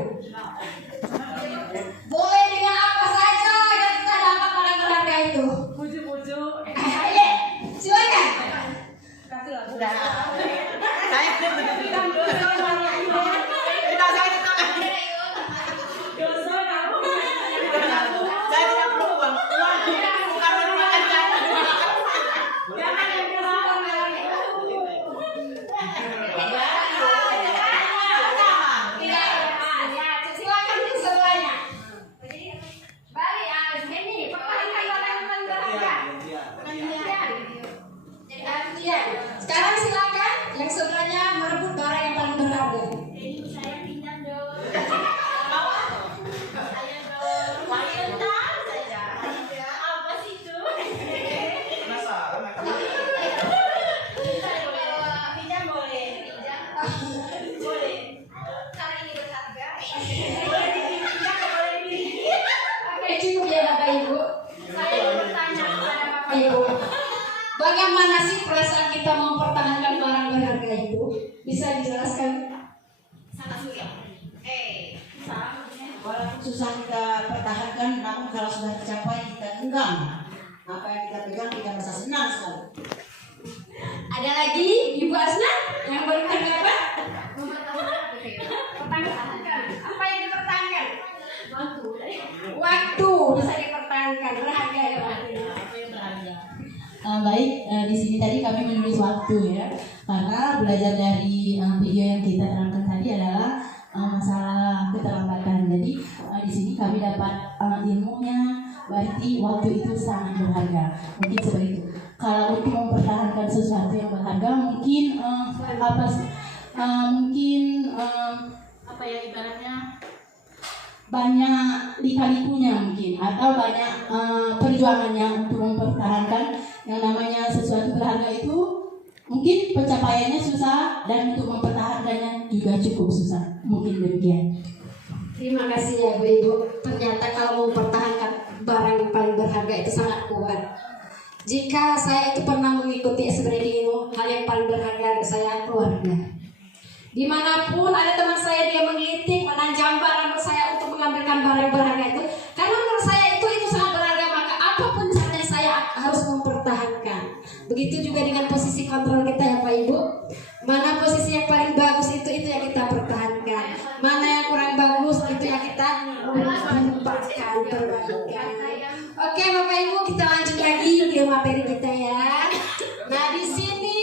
Boleh dengan apa saja agar kita dapat barang berharga itu. Bujuk-bujuk. Ayo, silakan. Sudah. Saya saya tidak perlu uang. Bukan merupakan saya. Silakan di sebelahnya. Balik ini pertahankan barang yang paling berharga. Jadi artian. Sekarang silakan yang sebelahnya merebut barang yang paling berharga. Saya pinjam dong. Apa sih itu? Pinjam boleh. Boleh. Karena ini berharga. Boleh dipinjam, boleh dipinjam. Oke, cukup ya Bapak Ibu. Saya mau bertanya kepada Bapak Ibu, bagaimana sih perasaan kita mempertahankan barang berharga itu? Bisa dijelaskan? sangat sulit. Walaupun susah kita pertahankan, namun kalau sudah tercapai kita genggam. Apa yang kita pegang kita merasa senang sekali. Ada lagi Ibu Asna yang berharga apa? Pertahankan. Apa yang dipertahankan? Waktu bisa dipertahankan, berharga ya waktu. Baik, di sini tadi kami menulis waktu ya, karena belajar dari video yang kita terangkan tadi adalah masalah keterlambatan. Jadi di sini kami dapat ilmunya, berarti waktu itu sangat berharga. Mungkin seperti itu. Kalau untuk mempertahankan sesuatu yang berharga, mungkin apa ya ibaratnya banyak lika-likunya mungkin, atau banyak perjuangannya untuk mempertahankan yang namanya sesuatu berharga itu. mungkin pencapaiannya susah dan untuk mempertahankannya juga cukup susah. Mungkin demikian. Terima kasih ya Bu Ibu. Ternyata kalau mempertahankan barang yang paling berharga itu sangat kuat. Jika saya itu pernah mengikuti SBRI itu, hal yang paling berharga saya keluarga. Dimanapun ada teman saya dia menggelitik, menanjamkan rambut saya untuk mengambilkan barang yang berharga itu, karena menurut saya itu sangat berharga, maka apapun caranya saya harus mempertahankan. Begitu juga dengan posisi kontrol kita ya Pak Ibu. Mana posisi yang paling bagus itu yang kita pertahankan. Mana yang kurang bagus itu yang kita lupakan, perbaikan. Oke Bapak Ibu, kita lanjut lagi di materi kita ya. Nah di sini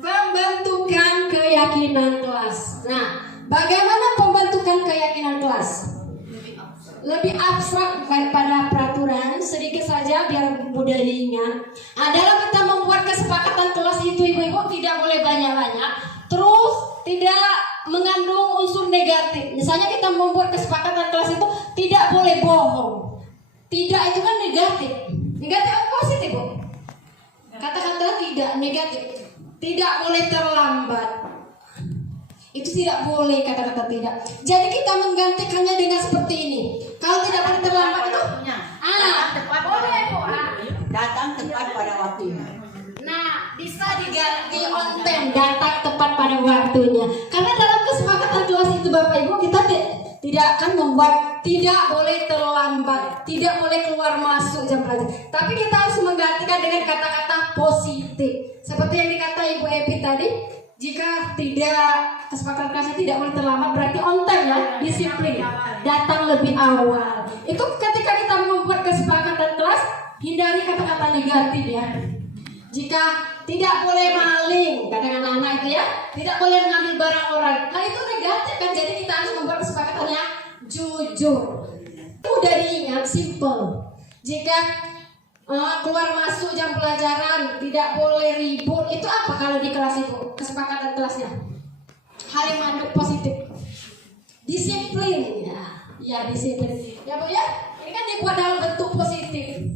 pembentukan keyakinan kelas. Nah, bagaimana pembentukan keyakinan kelas? Lebih abstrak daripada peraturan, sedikit saja biar mudah diingat. Adalah kita membuat kesepakatan kelas itu ibu-ibu tidak boleh banyak-banyak, terus tidak mengandung unsur negatif. Misalnya kita membuat kesepakatan kelas itu tidak boleh bohong. Tidak itu kan negatif. Negatif apa positif bu? Kata-kata tidak negatif. Tidak boleh terlambat. Itu tidak boleh kata-kata tidak. Jadi kita menggantikannya dengan seperti ini. Kalau tidak boleh terlambat itu boleh Bu. Datang tepat pada waktunya. Nah, bisa diganti on time, datang tepat pada waktunya. Karena dalam kesepakatan kelas itu Bapak Ibu kita tidak akan membuat tidak boleh terlambat, tidak boleh keluar masuk jam pelajaran. Tapi kita harus menggantikan dengan kata-kata positif. Seperti yang dikata Ibu Epi tadi, jika tidak kesepakatan kelasnya tidak boleh terlambat berarti on time ya, disiplin, datang lebih awal. Itu ketika kita membuat kesepakatan kelas, hindari kata-kata negatif ya. Jika tidak boleh maling, kata anak-anak itu ya, tidak boleh mengambil barang orang. Hal itu negatif kan, jadi kita harus membuat kesepakatannya jujur. Mudah diingat, simple. Jika keluar masuk jam pelajaran tidak boleh ribut, itu apa kalau di kelas itu kesepakatan kelasnya? Hal yang manduk positif, disiplin ya disiplin ya Bu ya. Ini kan dibuat dalam bentuk positif.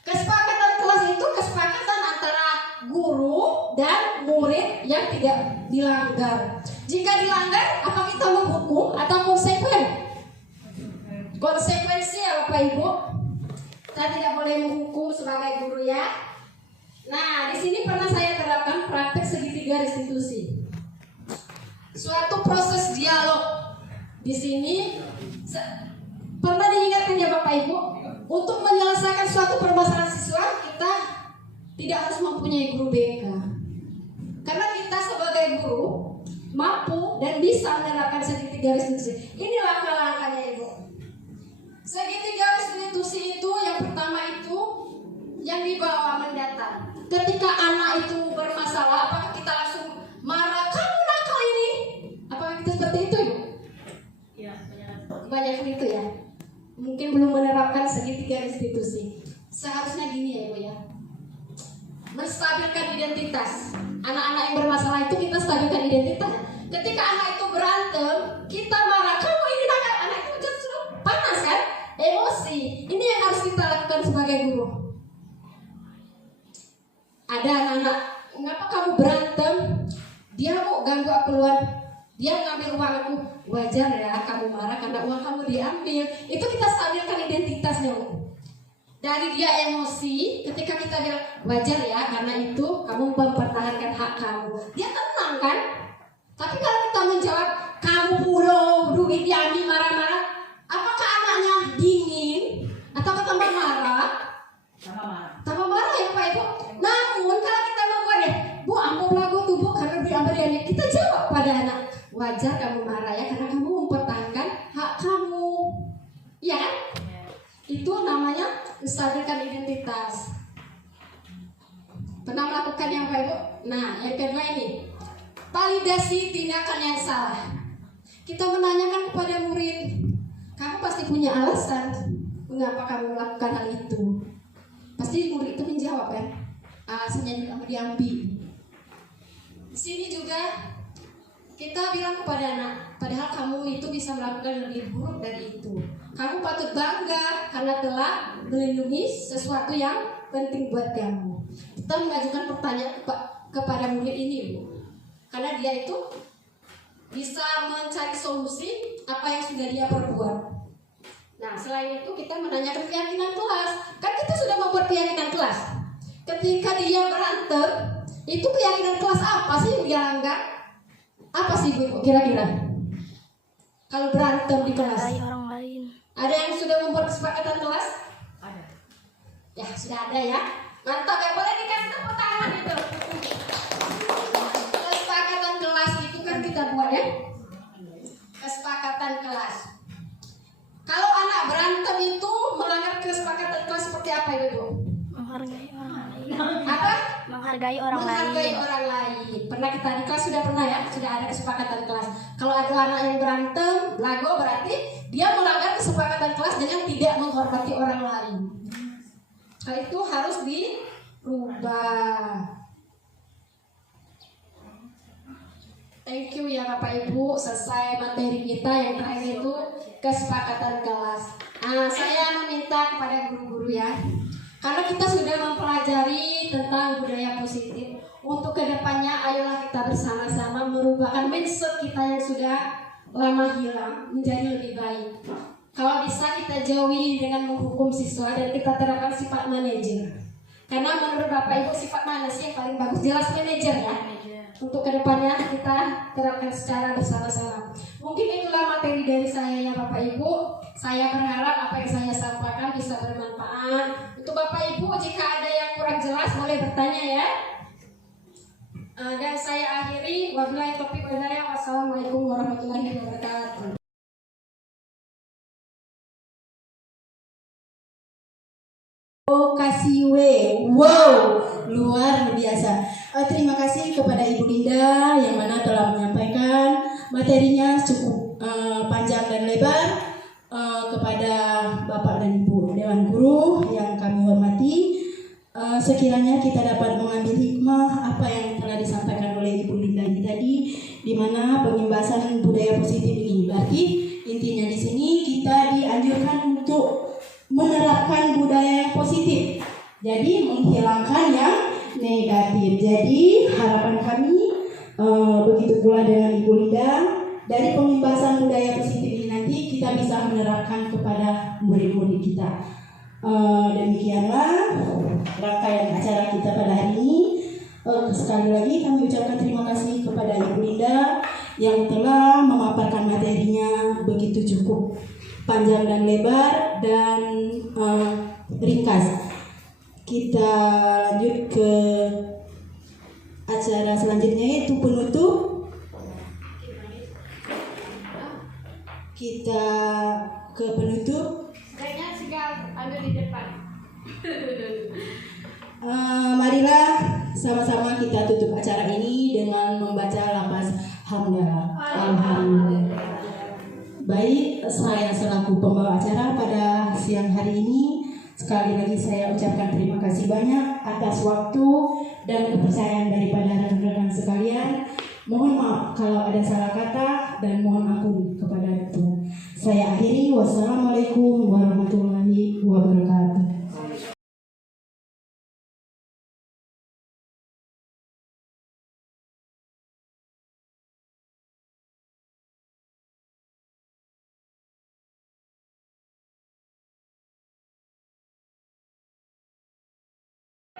Kesepakatan kelas itu kesepakatan antara guru dan murid yang tidak dilanggar. Jika dilanggar, apa kita menghukum atau konsekuensi ya Bapak Ibu? Kita tidak boleh menghukum sebagai guru ya. Nah, di sini pernah saya terapkan praktek segitiga restitusi. Suatu proses dialog. Di sini pernah diingatkan ya Bapak Ibu, untuk menyelesaikan suatu permasalahan siswa kita tidak harus mempunyai guru BK. Karena kita sebagai guru mampu dan bisa menerapkan segitiga restitusi. Ini langkah-langkahnya Ibu. Segitiga restitusi itu yang pertama itu yang dibawa mendatang. Ketika anak itu bermasalah, apakah kita langsung marah, kamu nakal ini? Apakah kita seperti itu Ibu? Ya, Banyak itu ya. Mungkin belum menerapkan segitiga restitusi. Seharusnya gini ya Ibu ya. Menstabilkan identitas. Anak-anak yang bermasalah itu kita stabilkan identitas. Ketika anak itu berantem, kita marah, kamu ini nakal. Anak itu justru panas kan? Emosi. Ini yang harus kita lakukan sebagai guru. Ada anak-anak, ngapa kamu berantem? Dia mau ganggu aku keluar. Dia ngambil uang aku. Wajar ya kamu marah karena uang kamu diambil. Itu kita stabilkan identitasnya. Dari dia emosi, ketika kita bilang wajar ya karena itu kamu mempertahankan hak kamu, dia tenang kan? Tapi kalau kita menjawab kamu pulau duit diambil marah-marah, apakah anaknya dingin atau tambah marah? Tambah marah ya Pak Ibu. Namun kalau kita membuat Bu ambil lagu tuh Bu karena diambil dia, kita jawab pada anak wajar kamu marah ya karena kamu mempertahankan hak kamu, ya kan? Itu namanya menstabilkan identitas. Pernah melakukan yang Pak Ibu? Nah, yang kedua ini validasi tindakan yang salah. Kita menanyakan kepada murid, kamu pasti punya alasan mengapa kamu melakukan hal itu. Pasti murid itu menjawab kan, alasannya kamu diambil. Di sini juga kita bilang kepada anak, padahal kamu itu bisa melakukan lebih buruk dari itu. Kamu patut bangga karena telah melindungi sesuatu yang penting buat kamu. kita mengajukan pertanyaan kepada murid ini, Bu. Karena dia itu bisa mencari solusi apa yang sudah dia perbuat. Nah, selain itu kita menanyakan keyakinan kelas. Kan kita sudah membuat keyakinan kelas. Ketika dia berantem, itu keyakinan kelas apa sih yang dia langgar? Apa sih, Bu, kira-kira? Kalau berantem di kelas, orang lain. ada yang sudah membuat kesepakatan kelas? Ada. Ya, sudah ada ya. Mantap ya, boleh dikasih tepuk tangan itu. Kesepakatan kelas itu kan kita buat ya. Kesepakatan kelas. Kalau anak berantem itu melanggar kesepakatan kelas seperti apa itu? Menghargai orang lain. Apa? Menghargai orang lain. Menghargai orang lain. Pernah kita di kelas sudah pernah ya, sudah ada kesepakatan kelas. Kalau ada anak yang berantem, lago berarti dia melanggar kesepakatan kelas dengan tidak menghormati orang lain. Hal itu harus dirubah. Thank you ya Bapak Ibu, selesai materi kita yang terakhir itu kesepakatan kelas. Saya meminta kepada guru-guru ya, karena kita sudah mempelajari tentang budaya positif. Untuk kedepannya, ayolah kita bersama-sama merubahkan mindset kita yang sudah lama hilang menjadi lebih baik. Kalau bisa kita jauhi dengan menghukum siswa dan kita terapkan sifat manajer. Karena menurut Bapak Ibu sifat mana sih yang paling bagus? Jelas manajer ya. Untuk kedepannya kita terapkan secara bersama-sama. Mungkin itulah materi dari saya ya Bapak Ibu. Saya berharap apa yang saya sampaikan bisa bermanfaat. Untuk Bapak Ibu jika ada yang kurang jelas boleh bertanya ya. Dan saya akhiri. Wabillahi taufiq wal hidayah. Wassalamualaikum warahmatullahi wabarakatuh. Wow, luar biasa. Terima kasih kepada Ibu Linda yang mana telah menyampaikan materinya cukup panjang dan lebar. Kepada Bapak dan Ibu Dewan Guru yang kami hormati, sekiranya kita dapat mengambil hikmah apa yang telah disampaikan oleh Ibu Linda ini tadi, di mana pengimbasan budaya positif ini. Berarti intinya di sini kita dianjurkan untuk menerapkan budaya yang positif, jadi menghilangkan yang negatif. Jadi harapan kami begitu pula dengan Ibu Linda, dari pengimbasan budaya positif ini nanti kita bisa menerapkan kepada murid-murid kita. Demikianlah rangkaian acara kita pada hari ini. Sekali lagi kami ucapkan terima kasih kepada Ibu Linda yang telah memaparkan materinya begitu cukup panjang dan lebar dan ringkas. Kita lanjut ke acara selanjutnya yaitu penutup. Kita ke penutup. Kayaknya segar ambil di depan. Marilah sama-sama kita tutup acara ini dengan membaca lafaz hamdalah. Alhamdulillah. Baik, saya selaku pembawa acara pada siang hari ini, sekali lagi saya ucapkan terima kasih banyak atas waktu dan kepercayaan daripada rekan-rekan sekalian. Mohon maaf kalau ada salah kata dan mohon ampun kepada Tuhan. Saya akhiri, wassalamualaikum warahmatullahi wabarakatuh.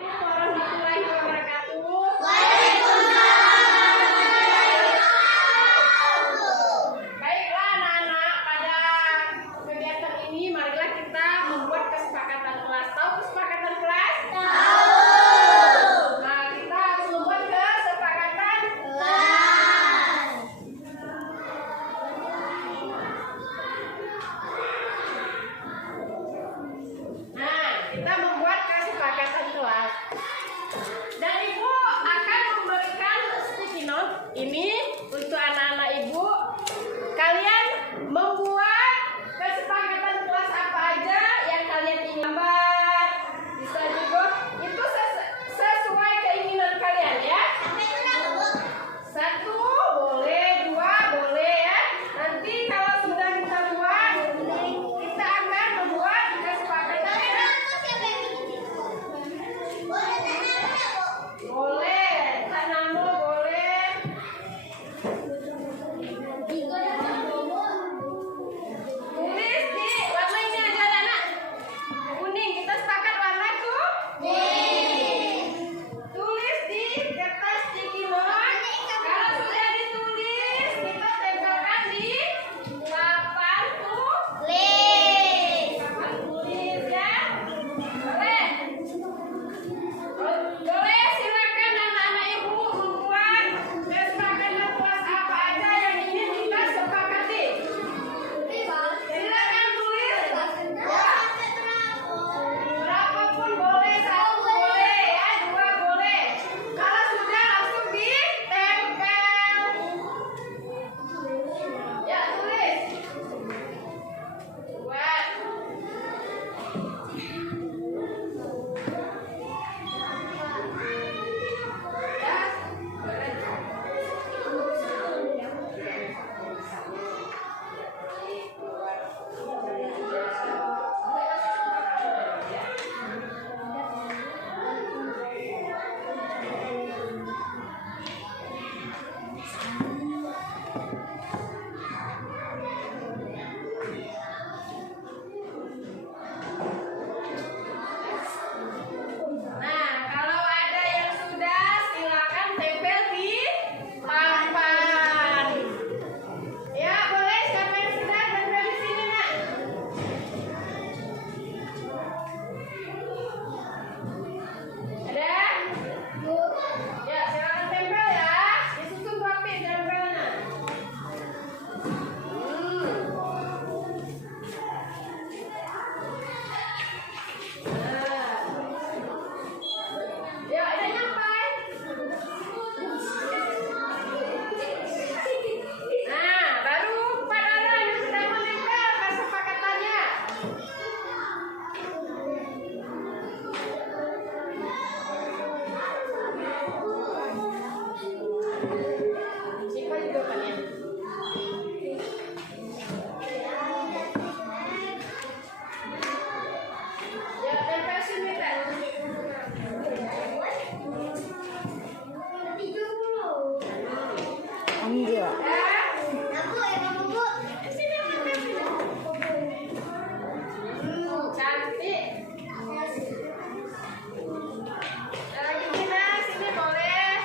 Warahmatullahi wabarakatuh. Baiklah anak-anak, pada kegiatan ini marilah kita membuat kesepakatan kelas. Tahu kesepakatan kelas? Tahu. Nah, kita harus membuat kesepakatan kelas. Nah, kita membuat kesepakatan kelas. Dan Ibu akan memberikan sticky note ini untuk anak-anak Ibu. Kalian membuat kesepakatan kelas apa aja yang kalian ingin gambar, bisa juga itu sesuai keinginan kalian ya. Satu boleh, dua boleh ya. Nanti kalau sudah kita buat, kita akan membuat kesepakatan. Lanjut. Cantik. Lagi Gina, sini boleh.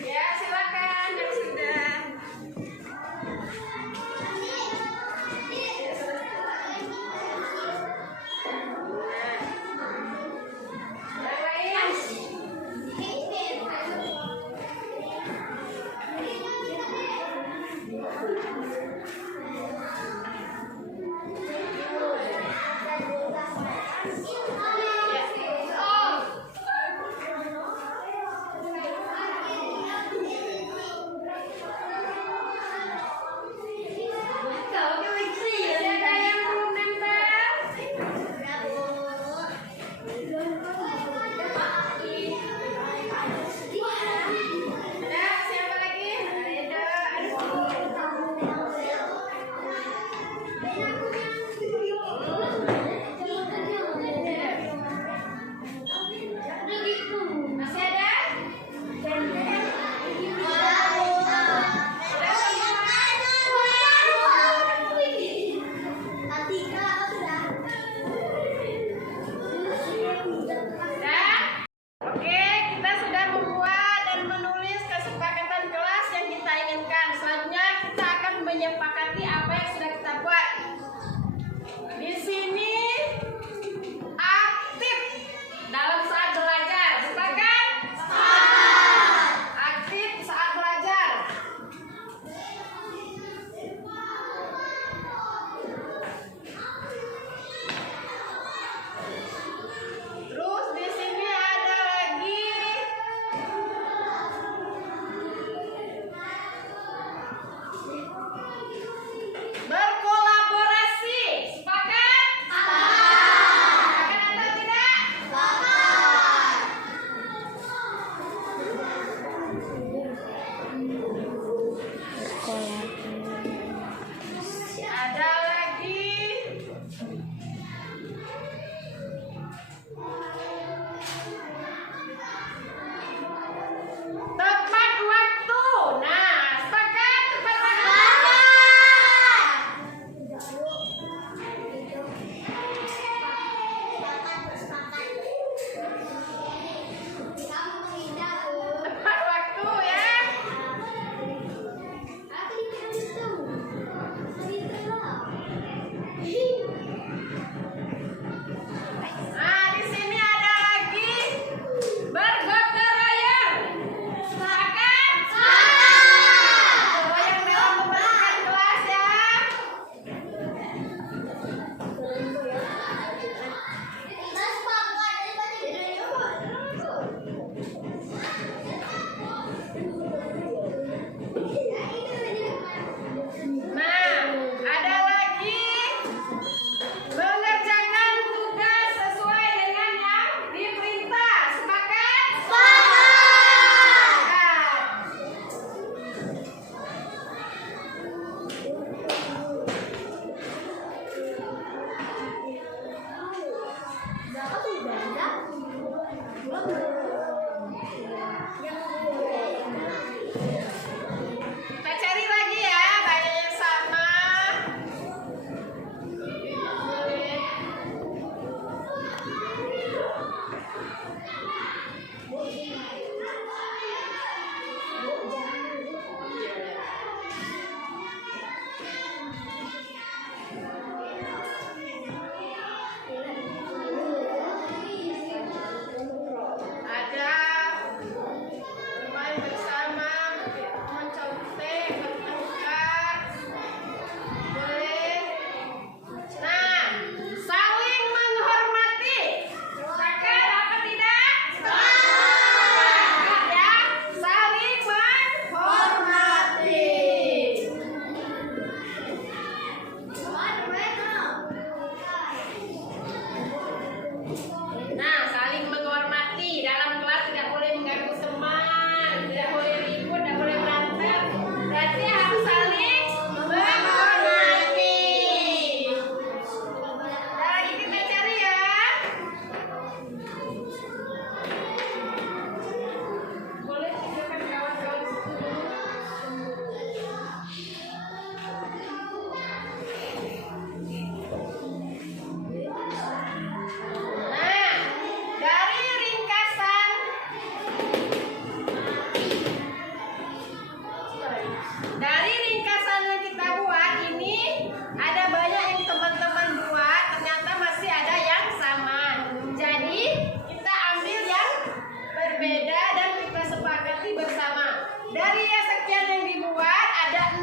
Ya, silakan yang sudah. Oke, kita sudah membuat dan menulis kesepakatan kelas yang kita inginkan. Selanjutnya kita akan menyepakati apa yang sudah kita buat. Di sini aktif dalam saat belajar. Sepakat? Aktif saat belajar. Terus di sini ada lagi berkolaborasi. Sepakat?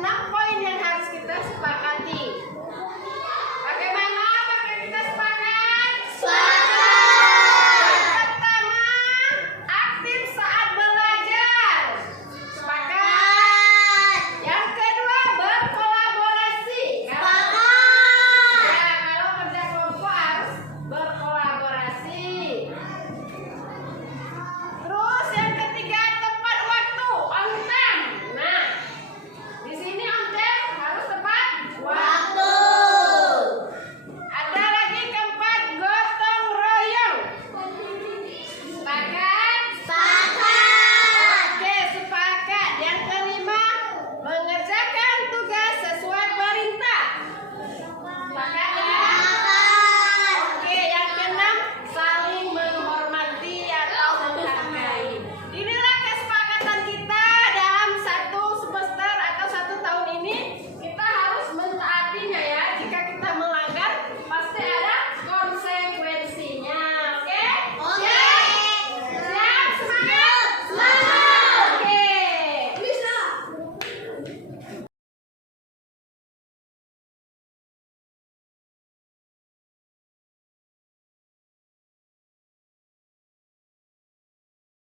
6